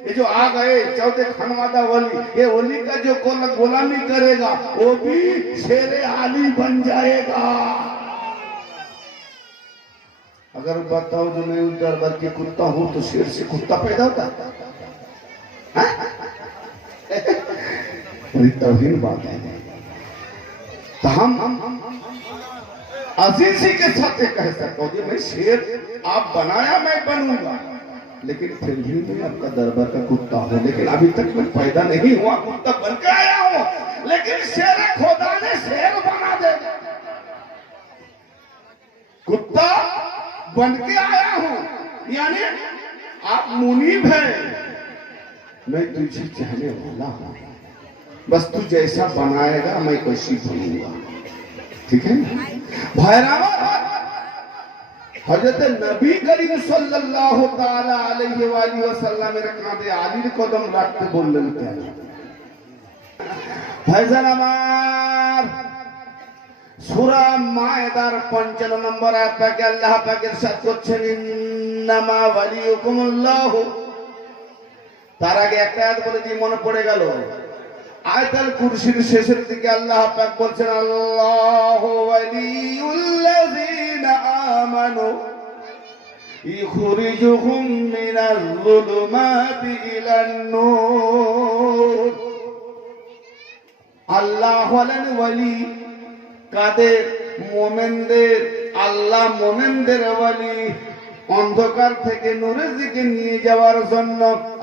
ये जो आ गए चौथे खनवादा वली, ये वली का जो गुलामी करेगा वो भी शेरे आली बन जाएगा। अगर बताओ जो मैं उस दरबार के कुत्ता हूं तो शेर से कुत्ता पैदा होता है? बड़ी तौहीन बात है। तो हम अजीजी के साथ कह सकता हूं मैं शेर आप बनाया मैं बनूंगा, लेकिन फिर भी मैं आपका दरबार का कुत्ता हूं। लेकिन अभी तक मैं पैदा नहीं हुआ, कुत्ता बन के आया हूं, लेकिन शेर खुदा ने शेर बना देगा। कुत्ता बन के आया हूं, यानी आप मुनीब है, मैं तुझे चाहने वाला हूं, बस तू जैसा बनाएगा मैं वैसी बनूंगा। ठीक है भाईरामा? हजरत नबी करीम सल्लल्लाहु ताला अलैहि वसल्लम मेरे कांधे आलीर कदम রাখতে বললেন কেন? ভাইজান আমার, সূরা মায়েদার 55 নম্বর আয়াত থেকে আল্লাহ পাক ইরশাদ করছেন ইন্নামা ওয়ালিয়ুকুমুল্লাহ। তার আগে একটা আয়াত বলে দিয়ে মনে পড়ে গেল, আয়াতুল কুরসির শেষের দিকে আল্লাহ পাক বলছেন আল্লাহু ওয়ালিয়ুল্লাযিনা আমানু ইখরিজুহুম মিনাজ যুলুমাতি ইলান নূর। আল্লাহ হলেন ওয়ালি কাদের? মুমিনদের। আল্লাহ মুমিনদের ওয়ালি, অন্ধকার থেকে নূরের দিকে নিয়ে যাওয়ার জন্য।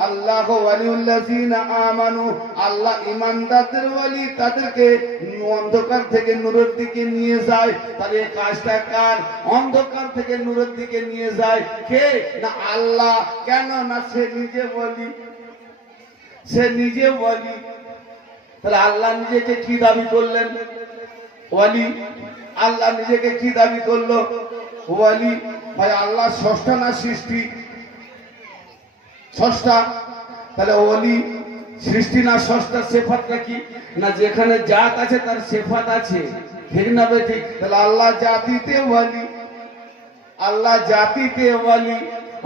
আল্লাহ ওয়ালিউল্লাযিনা আমানু, আল্লাহ ঈমানদারদের ওয়ালি, তাদেরকে অন্ধকার থেকে নূরের দিকে নিয়ে যায়। তাহলে এই কাজটা কার? অন্ধকার থেকে নূরের দিকে নিয়ে যায় কে? না আল্লাহ। কেন না সে নিজে ওয়ালি, সে নিজে ওয়ালি। তাহলে আল্লাহ নিজেকে কি দাবি করলেন? ওয়ালি। আল্লাহ নিজেকে কি দাবি করলো? ওয়ালি। ভাই আল্লাহ স্রষ্টা না সৃষ্টি? স্রষ্টা। তাহলে ওয়ালি সৃষ্টি না স্রষ্টা? সিফাতটা কি? না যেখানে জাত আছে তার সিফাত আছে, ঠিক না বেঠিক? তাহলে আল্লাহ জাতিতে ওয়ালি, আল্লাহ জাতিতে ওয়ালি।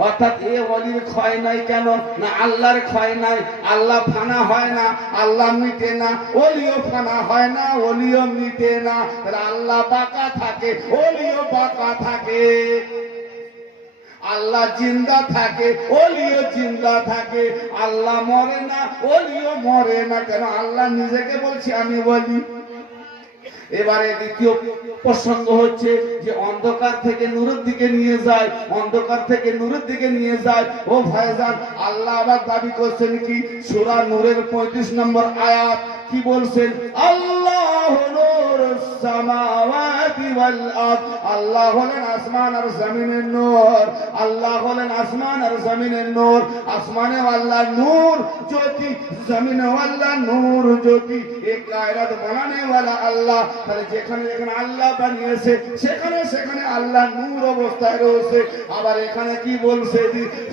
অর্থাৎ এ ওয়ালির ক্ষয় নাই। কেন না আল্লাহর ক্ষয় নাই, আল্লাহ ফানা হয় না, আল্লাহ মিটে না, ওলিও ফানা হয় না, ওলিও মিটে না। তাহলে আল্লাহ বাঁকা থাকে, ওলিও বাঁকা থাকে। আল্লাহ জিন্দা থাকে, ওলিও জিন্দা থাকে। আল্লাহ মরে না, ওলিও মরে না। কেন? আল্লাহ নিজেকে বলছে আমি বলি। এবারে দ্বিতীয় প্রসঙ্গ হচ্ছে যে অন্ধকার থেকে নূরের দিকে নিয়ে যায়, অন্ধকার থেকে নূরের দিকে নিয়ে যায়। ও ভাইজান, আল্লাহ আবার দাবি করছেন কি? সূরা নূরের 35 নম্বর আয়াত কি বলছেন? আল্লাহু নূরুস সামাওয়াতি ওয়াল আরদ। আল্লাহ হলেন আসমান আর জমিনের নূর। আল্লাহ হলেন আসমান আর জমিনের নূর। আসমানে আল্লাহ নূর জ্যোতি, জমিনে আল্লাহ নূর জ্যোতি। এই কায়নাত বানানে ওয়ালা আল্লাহ। তাহলে যেখানে যেখানে আল্লাহ বানিয়েছে সেখানে সেখানে আল্লাহ নূর অবস্থায় রয়েছে। আবার এখানে কি বলছে?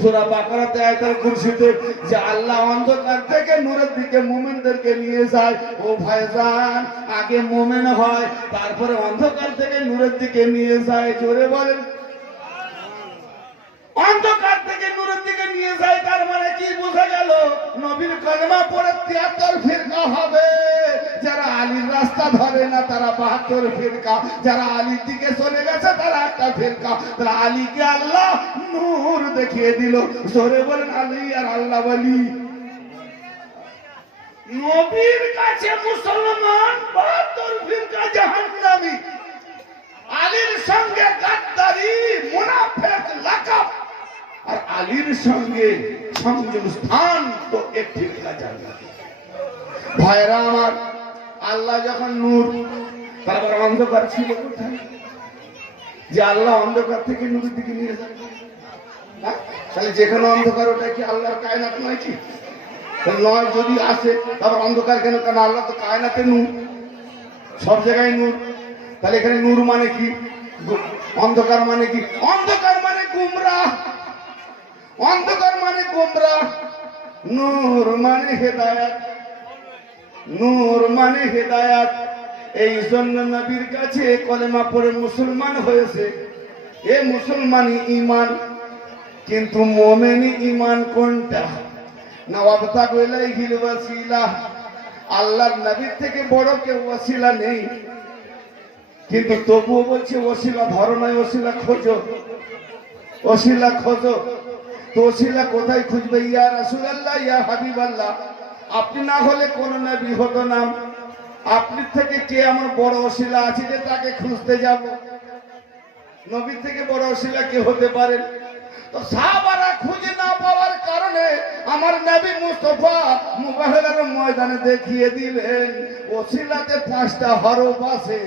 সূরা বাকারাতে আয়াতুল কুরসিতে যে আল্লাহ অন্ধকার থেকে নূরের দিকে মুমিনদেরকে নিয়ে যায়। ও ভাইজান, আগে মুমিন হয়, তারপরে অন্ধকার থেকে নূরের দিকে নিয়ে যায়। জোরে বলেন। অন্ধকার থেকে নূরের দিকে নিয়ে যায়, তার মানে কি বোঝা গেল? নবীর কলেমা পড়ে 73 ফিরকা হবে। যারা আলীর রাস্তা ধরে না তারা 72 ফিরকা, যারা আলীর দিকে চলে গেছে তারা একটা ফিরকা। তাহলে আলীকে আল্লাহ নূর দেখিয়ে দিল। জোরে বলেন আলী আর আল্লাহ বলি। নবীর কাছে মুসলমান 72 ফিরকা জাহান্নামী। আলীর সঙ্গে গাদ্দারি, মুনাফিক লাকাব, আর আলীর সঙ্গে সংযোগ স্থান তো একটি জান্নাত। ভাইরা আমার, আল্লাহ যখন নূর, তারপর অন্ধকার ছিল কোথায়? যে আল্লাহ অন্ধকার থেকে নূরের দিকে নিয়ে যায়। তাহলে যেখানে অন্ধকার ওটা কি আল্লাহর কায়নাত নয়? কি নয়? যদি আসে তারপর অন্ধকার কেন? কারণ আল্লাহ তো কায়নাতে নূর, সব জায়গায় নূর। তাহলে এখানে নূর মানে কি? অন্ধকার মানে কি? অন্ধকার মানে গুমরাহ, অন্ধকার মানে গুমরাহ। নূর মানে হেদায়েত, নূর মানে হেদায়েত। এই জন্য নবীর কাছে কলেমা পড়ে মুসলমান হয়েছে। এ মুসলমানই ঈমান। কিন্তু মুমিনি ঈমান কোনটা? না ওয়াবতাগু ইলাইহিল ওয়াসিলা। আল্লাহর নবীর থেকে বড় কেউ ওয়াসিলা নেই, কিন্তু তবুও বলছে ওসিলা ধরো নয়, ওসিলা খোঁজো, ওসিলা খোঁজো। তো ওসিলা কোথায় খুঁজবে? ইয়া রাসূলুল্লাহ, ইয়া হাবিবাল্লাহ, আপনি না হলে কোন নবী হতো না। আপনি থেকে কে আমার বড় ওসিলা আছে যে তাকে খুঁজতে যাব? নবীর থেকে বড় ওসিলা কে হতে পারেন? তো সাহাবারা খুঁজে না পাওয়ার কারণে আমার নবী মুস্তাফা মুবাহলার ময়দানে দেখিয়ে দিলেন ওসিলাতে 5টা হরফ আছে,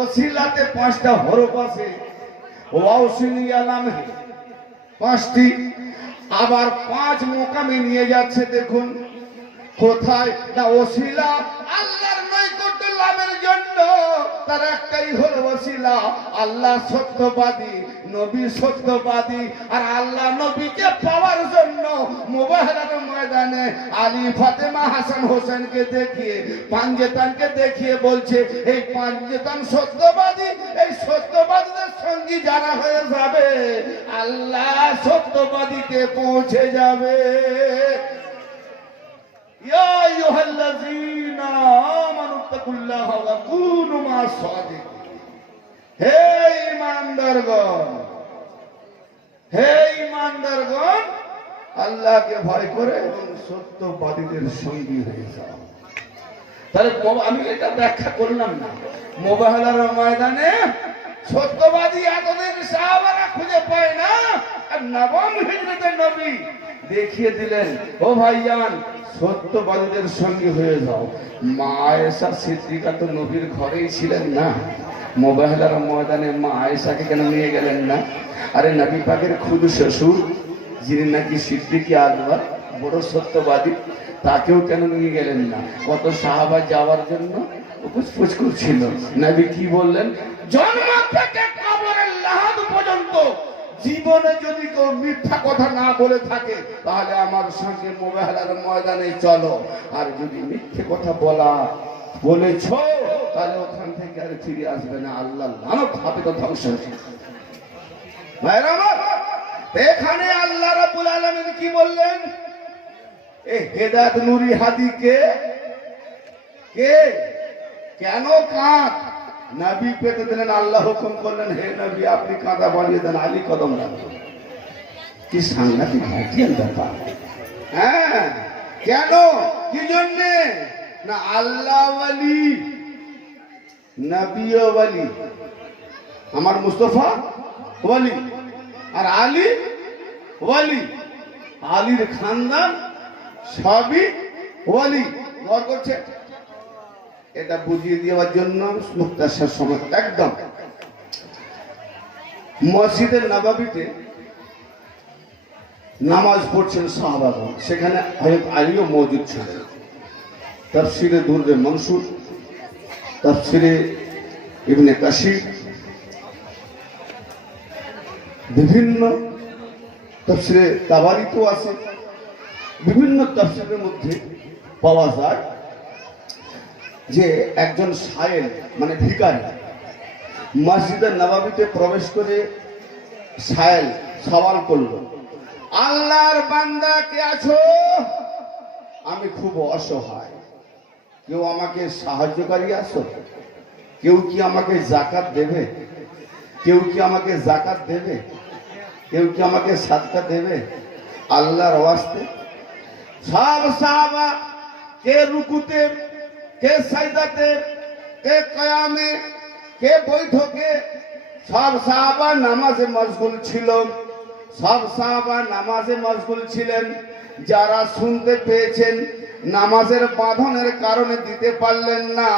ওসিলাতে 5টা হরফ আছে। ওয়াসিলি আলামে 5টি, আবার 5 মোকামে নিয়ে যাচ্ছে। দেখুন কোথায়? না ওসিলা আল্লাহর নৈকট্য লাভের জন্য তার একটাই হলো ওসিলা। আল্লাহ সত্যবাদী, নবী সত্যবাদী। আর আল্লাহ নবীকে পাওয়ার জন্য মুবাহলার ময়দানে আলী, ফাতেমা, হাসান, হোসেনকে দেখিয়ে, পাঞ্জেতানকে দেখিয়ে বলছে এই পাঞ্জেতান সত্যবাদী। এই সত্যবাদীদের সঙ্গী যারা হয়ে যাবে আল্লাহ সত্যবাদীতে পৌঁছে যাবে। ইয়া আইয়ুহাল্লাযীনা আমানু তাকুল্লাহা ওয়া কুনু মা'আস সাদিকিন। হে ঈমানদারগণ, হে ঈমানদারগণ, আল্লাহকে ভয় করে এবং সত্যবাদীদের সঙ্গী হয়ে যাও। তাহলে আমি এটা ব্যাখ্যা করলাম না। মুবাহলার ময়দানে সত্যবাদী এতদিন সাহাবারা খুঁজে পায় না, আর নবম হিজরতের নবী দেখিয়ে দিলেন ও ভাইজান সত্যবাদীদের সঙ্গে হয়ে যাও। মা আয়েশা সিদ্দিকা তো নবীর ঘরেই ছিলেন না, মুবাহলার ময়দানে মা আয়েশাকে কেন নিয়ে গেলেন না? আরে নবী পাকের খুদ শ্বশুর যিনি নাকি সিদ্দিক আকবর, বড় সত্যবাদী, তাকেও কেন নিয়ে গেলেন না? কত সাহাবা যাওয়ার জন্য ফুসফুস করছিল। নবী কি বললেন? জন্ম থেকে কবরের লাহাদ পর্যন্ত জীবনে যদি কেউ মিথ্যা কথা না বলে থাকে তাহলে আমার সঙ্গে মুবাহলার ময়দানে চলো। আর যদি মিথ্যে কথা বলেছ তাহলে ওখান থেকে আর ফিরে আসবে না। আল্লাহ লানত হবে, তো ধ্বংস হয়েছে। এখানে আল্লাহ রাব্বুল আলামিন কি বললেন? এই হেদায়েত নূরি হাদি কে? কেন কাঁদ? নবী পেতে দিলেন, আল্লাহ হুকুম করলেন, হে নবী আপনি কাঁদা বানিয়ে দেন, আলী কদম রাখবেন। কি সাংঘাতিক ভাগ্যের ব্যাপার। হ্যাঁ, কেন, কি জন্যে? না আল্লাহ ওয়ালি, নবী ওয়ালি, আমার মুস্তফা ওয়ালি, আর আলী ওয়ালি, আলীর খানদান সবই ওয়ালি। ঘর করছে, এটা বুঝিয়ে দেওয়ার জন্য মুক্তার সময় একদম মসজিদের নববীতে নামাজ পড়ছেন সাহাবাগণ, সেখানে হযরত আলীও মওজুদ ছিলেন। তাফসীরে দুররে মনসুর, তাফসীরে ইবনে কাসির, বিভিন্ন তাফসীরে তাবারিতেও আছে, বিভিন্ন তাফসীরের মধ্যে পাওয়া যায় যে একজন সায়েল মানে ভিখারি মসজিদের নববীতে প্রবেশ করে সায়েল সওয়াল করলো, আল্লাহর বান্দা কে আছো? আমি খুব অসহায়, কেউ আমাকে সাহায্যকারী আছো? কেউ কি আমাকে যাকাত দেবে? কেউ কি আমাকে যাকাত দেবে? কেউ কি আমাকে সাদকা দেবে? আল্লাহর ওয়াস্তে সব সাহাবা, কে রুকুতে, কে সাজদাতে, কে কিয়ামে, কে বৈঠকে, সব সাহাবা নামাজে মশগুল ছিল। সব সাহাবা নামাজে মশগুল ছিলেন। যারা শুনতে পেয়েছেন নামাজের বাঁধনের কারণে দিতে পারলেন না,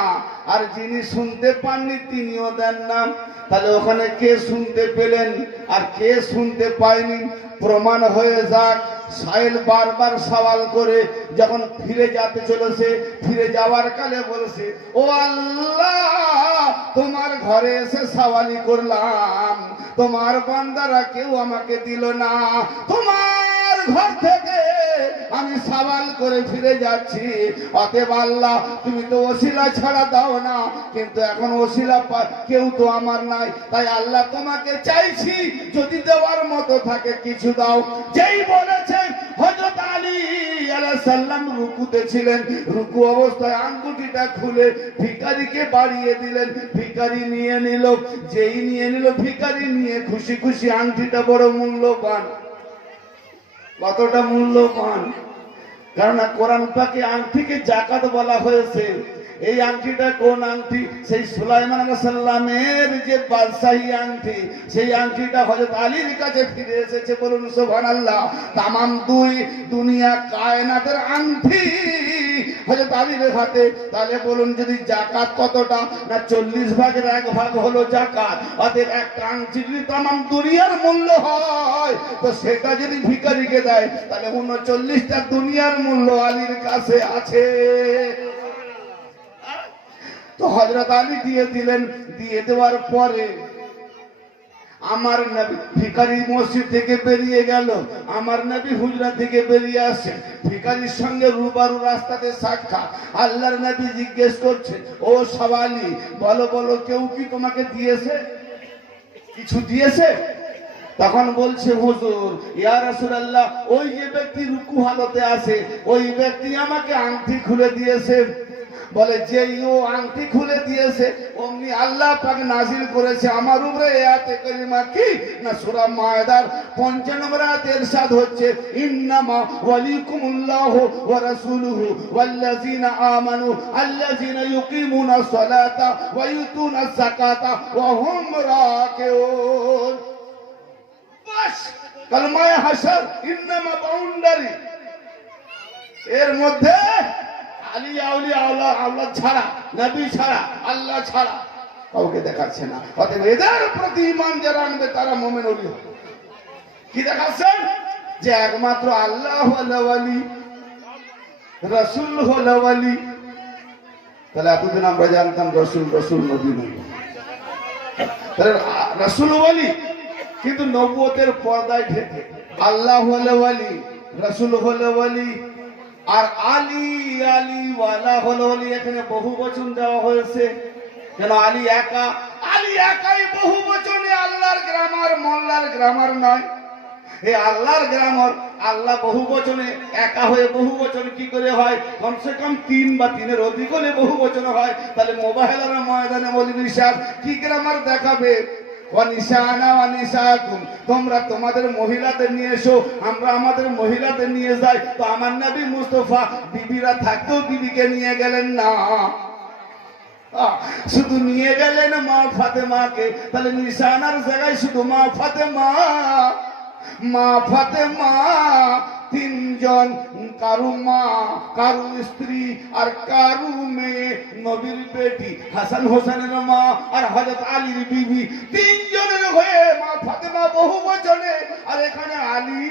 আর যিনি শুনতে পাননি তিনিও দেন না। তাহলে ওখানে কে শুনতে পেলেন আর কে শুনতে পায়নি প্রমাণ হয়ে যাক। সাইল বারবার সওয়াল করে যখন ফিরে যেতে চলেছে, ফিরে যাওয়ার কালে বলেছে, ও আল্লাহ তোমার ঘরে এসে সওয়ালি করলাম, তোমার বান্দারা কেউ আমাকে দিল না, তোমার ঘর থেকে আমি সওয়াল করে ফিরে যাচ্ছি। অতএব আল্লাহ তুমি তো ওসিলা ছাড়া দাও না, কিন্তু এখন ওসিলা কেউ তো আমার নাই, তাই আল্লাহ তোমাকে চাইছি, যদি দেওয়ার মতো থাকে কিছু দাও। যেই বলেছে হযরত আলী আলাইহিস সালাম রুকুতে ছিলেন, রুকু অবস্থায় আঙ্গুটিটা খুলে ভিখারিকে বাড়িয়ে দিলেন, ভিখারি নিয়ে নিল। যেই নিয়ে নিল, ভিখারি নিয়ে খুশি খুশি, আংটিটা বড় মূল্যবান। কতটা মূল্যবান? কারণ কোরআন পাকে আংটিকে যাকাত বলা হয়েছে। এই আংটিটা কোন আংটি? সেই সুলাইমান আলাইহিস সালামের যে বাদশাহী আংটি, সেই আংটিটা হযরত আলীর কাছে ফিরে এসেছে। বলুন সুবহানাল্লাহ। তামাম দুনিয়া কায়নাতের আংটি হযরত আলীর হাতে। তাহলে বলুন যদি যাকাত কতটা? না 40 ভাগের 1 ভাগ হলো যাকাত। অতএব একটা আংটি যদি তামাম দুনিয়ার মূল্য হয়, তো সেটা যদি ভিখারিকে দেয়, তাহলে 39টা দুনিয়ার মূল্য আলীর কাছে আছে। তো হযরত আলী দিয়ে দিলেন। দিয়ে দেওয়ার পরে আমার নবী ভিখারি মসজিদ থেকে বেরিয়ে গেল, আমার নবী হুজরা থেকে বেরিয়ে আসে, ভিখারির সঙ্গে রুবারু রাস্তাতে সাক্ষাৎ। আল্লাহর নবী জিজ্ঞেস করছেন, ও সওয়ালি বলো বলো, কেউ কি তোমাকে দিয়েছে, কিছু দিয়েছে? তখন বলছে, হুজুর ইয়া রাসূলুল্লাহ, ওই যে ব্যক্তি রুকু হালতে আছে, ওই ব্যক্তি আমাকে আংটি খুলে দিয়েছে। বলে যেই ও আংটি খুলে দিয়েছে, অমনি আল্লাহ পাক নাজিল করেছে আমার উপরে আয়াতে কারিমা কি না সূরা মায়েদার 55 নম্বর আয়াতে ইরশাদ হচ্ছে, ইন্নামা ওয়ালিকুমুল্লাহু ওয়া রাসূলুহু ওয়াল্লাযিনা আমানু আল্লাযিনা ইউকিমুনাস সালাতা ওয়া ইউতুনাস যাকাতা ওয়া হুম রাকিউন। বাস কালমায়ে হাসর ইন্নামা বাউন্ডারি, এর মধ্যে আলী আউলিয়া আল্লাহ ছাড়া, নবী ছাড়া, আল্লাহ ছাড়া কাউকে দেখাচ্ছে না। অতএব এদের প্রতি ঈমান যারা আনবে তারা মুমিন ওলি হবে। কি দেখাচ্ছেন? যে একমাত্র আল্লাহ হলো ওলি, রাসূল হলো ওলি। তাহলে এতদিন আমরা জানতাম রাসূল রাসূল নবী নবী, তাহলে রাসূল ওলি, কিন্তু নবুয়তের পর্দায় ঢেকে। আল্লাহ হলো ওলি, রাসূল হলো ওলি, আর আলী আলী ওয়ালা হলো ওলি। এখানে বহু বচন দেওয়া হয়েছে, কেন? আলী একা, আলী একাই বহু বচনে, আল্লাহর গ্রামার মোল্লার গ্রামার নয়। এই আল্লাহর গ্রামার আল্লাহ বহু বচনে একা হয়ে বহু বচন কি করে হয়? কমসে কম 3 বা 3-এর অধিক হলে বহু বচন হয়। তাহলে মোবাইলের ময়দানে মৌলভী সাহেব কি গ্রামার দেখাবে? ওয়ানিসানা ওয়ানিসাকুম, তোমরা তোমাদের মহিলাদের নিয়ে এসো, আমরা আমাদের মহিলাদের নিয়ে যাই। তো আমার নবী মুস্তাফা বিবিরা থাকতেও বিবিকে নিয়ে গেলেন না, শুধু নিয়ে গেলেন মা ফাতেমাকে। তাহলে নিশানার জায়গায় শুধু মা ফাতেমা, মা ফাতেমা 3 জন, কারু মা, কারু স্ত্রী আর কারু মেয়ে। নবীর বেটি হাসান হোসেনের মা আর হযরত আলীর বিবি 3 জনের হয়ে মা ফাতেমা বহু বচনে, আর এখানে আলী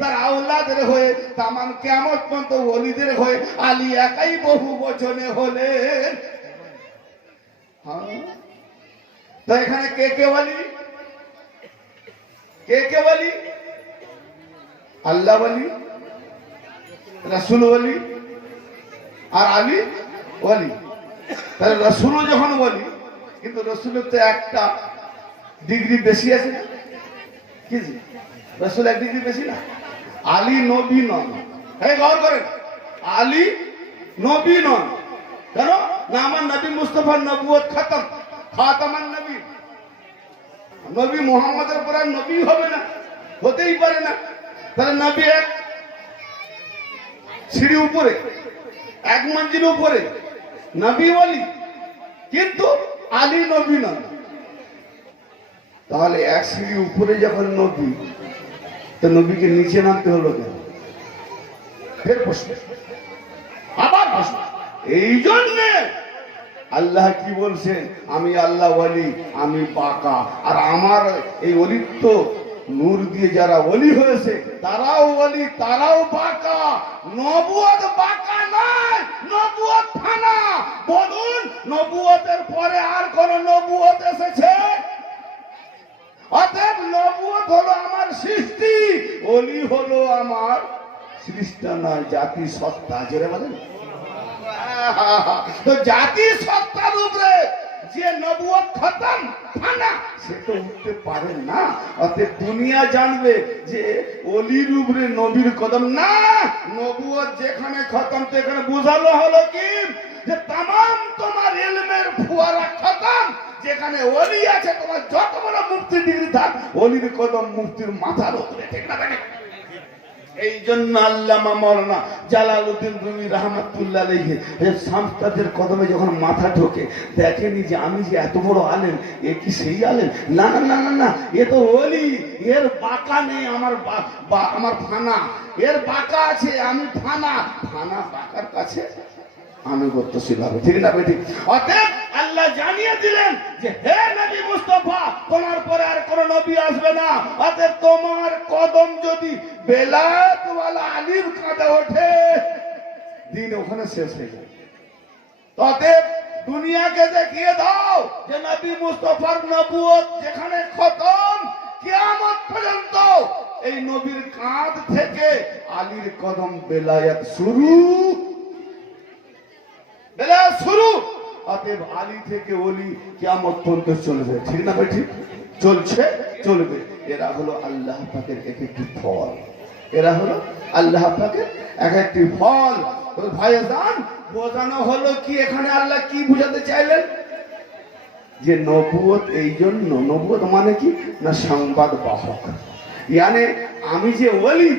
তার আওলাদের হয়ে তামাম কিয়ামত পর্যন্ত ওলিদের হয়ে আলী একাই বহু বচনে হলেন। তো এখানে কে কে ওলি? কে কে ওলি? আল্লাহ ওলি, রাসূল ওলি আর আলী ওলি। তাহলে রাসূলও যখন ওলি, কিন্তু রাসূলের তো একটা ডিগ্রি বেশি আছে না? কি জি, রাসূল 1 ডিগ্রি বেশি না? আলী নবী নন। এই গৌর করেন, আলী নবী নন। কেন না? আমার নবী মুস্তাফার নবুয়ত খতম, খাতামান নবী। নবী মুহাম্মদের পর আর নবী হবে না, হতেই পারে না। তাহলে নবী এক সিঁড়ি উপরে, 1 মঞ্জিল উপরে, নবী ওলি, কিন্তু আলী নবী নন। তাহলে 1 সিঁড়ি উপরে যখন নবী, তো নবীকে নিচে নামতে হলো কেন? ফের প্রশ্ন, আবার প্রশ্ন। এই জন্যে আল্লাহ কি বলছেন? আমি আল্লাহ ওলি, আমি বাঁকা। আর আমার এই অলিত্ব নূর দিয়ে যারা ওলি হয়েছে তারাও ওলি, তারাও বাঁকা। নবুয়ত বাঁকা নয়, নবুয়ত ফানা। বলুন, নবুয়তের পরে আর কোন নবুয়ত এসেছে? অতএব নবুয়ত হলো আমার সৃষ্টি, ওলি হলো আমার সৃষ্টি নয়, জাতি সত্তা। জোরে বলেন। তো জাতি সত্তার উপরে যে নবুয়ত খতম ফানা, সে তো উঠতে পারে না। অতএব দুনিয়া জানবে যে ওলির উপরে নবীর কদম না। নবুয়ত যেখানে খতম, সেখানে বোঝানো হলো কি যে তামাম তোমার ইলমের ফুয়ারা খতম। যেখানে ওলি আছে, তোমার যত বড় মুফতি ডিগ্রি থাক, ওলির কদম মুফতির মাথার উপরে, ঠিক না? এই জন্য আল্লামা মাওলানা জালালউদ্দিন রুমি রাহমাতুল্লাহ আলাইহি শামস্তাদের কদমে যখন মাথা ঢোকে, দেখেনি যে আমি যে এত বড় আলেম, এ কি সেই আলেম? না না না না না, এ তো ওলি। এর বাঁকা নেই, আমার ফানা। এর বাঁকা আছে, আমি ফানা। ফানা বাঁকার কাছে আনুগত্যশীল হবে, ঠিক না বেঠিক? অতএব আল্লাহ জানিয়ে দিলেন যে হে নবী মুস্তাফা, তোমার পরে আর কোন নবী আসবে না। অতএব তোমার কদম যদি বেলায়েতওয়ালা আলীর কাঁধে ওঠে, দিন ওখানে শেষ হয়ে যাবে। অতএব দুনিয়াকে দেখিয়ে দাও যে নবী মুস্তাফার নবুয়ত যেখানে খতম, কিয়ামত পর্যন্ত এই নবীর কাঁধ থেকে আলীর কদম বেলায়েত শুরু, বেলায়েত শুরু। অতএব আলী থেকে ওলি কিয়ামত পর্যন্ত চলবে, ঠিক না ভাই? ঠিক চলছে, চলবে। এরা হলো আল্লাহ পাকের এক একটি ফল, এরা হলো আল্লাহ পাকের এক একটি ফল। ভাইজান, বোঝানো হলো কি এখানে আল্লাহ কি বুঝাতে চাইলেন? যে নবুয়ত এই জন্য, নবুয়ত মানে কি না সংবাদ বাহক। ইয়ানে আমি যে ওলি,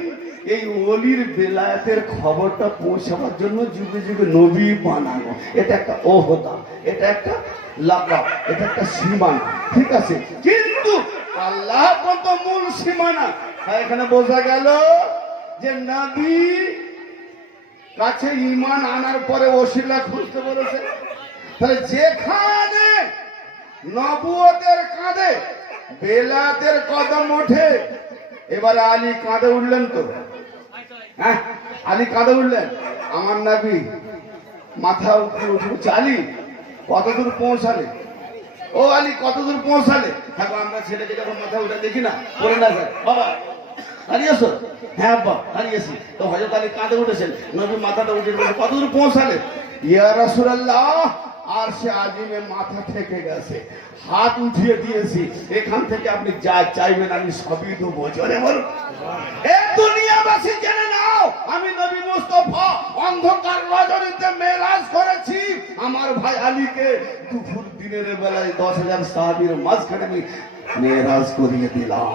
এই ওলির বেলায়েতের খবরটা পৌঁছাবার জন্য যুগে যুগে নবী বানানো। এটা একটা ওহদা, এটা একটা লাকাব, এটা একটা সীমানা, ঠিক আছে? কিন্তু আল্লাহ কত মূল সীমানা। এখানে বোঝা গেল যে নবী কাছে ঈমান আনার পরে ওসিলা খুঁজতে বলেছে। তাহলে যেখানে নবুয়তের কাঁধে বেলায়েতের কদম ওঠে, এবারে আলী কাঁধে উঠলেন তো? হ্যাঁ, আলী কাঁধে উঠলেন। আমার নবী মাথা উপরে উঠে, আলী কতদূর পৌঁছালে? ও আলী কতদূর পৌঁছালে? হ্যাঁ, আমরা ছেলেকে যখন মাথা উঠে দেখি না, পড়ে না যায়, বাবা হারিয়েছো? হ্যাঁ আব্বা হারিয়েছি। তো হযরত আলী কাঁধে উঠেছেন, নবী মাথাটা উঠে কতদূর পৌঁছালে? ইয়া রাসূলুল্লাহ, আর সে আজিমে মাথা থেকে গেছে, হাত উঠিয়ে দিয়েছি, এখান থেকে আপনি যা চাইবেন আমি সবই দেবো। জোরে বলুন। এ দুনিয়াবাসী জেনে নাও, আমি নবী মুস্তাফা অন্ধকার রজনীতে মেরাজ করেছি। আমার ভাই আলীকে দুপুর দিনের বেলায় 10,000 সাহাবীর মাঝখানে আমি মেরাজ করিয়ে দিলাম।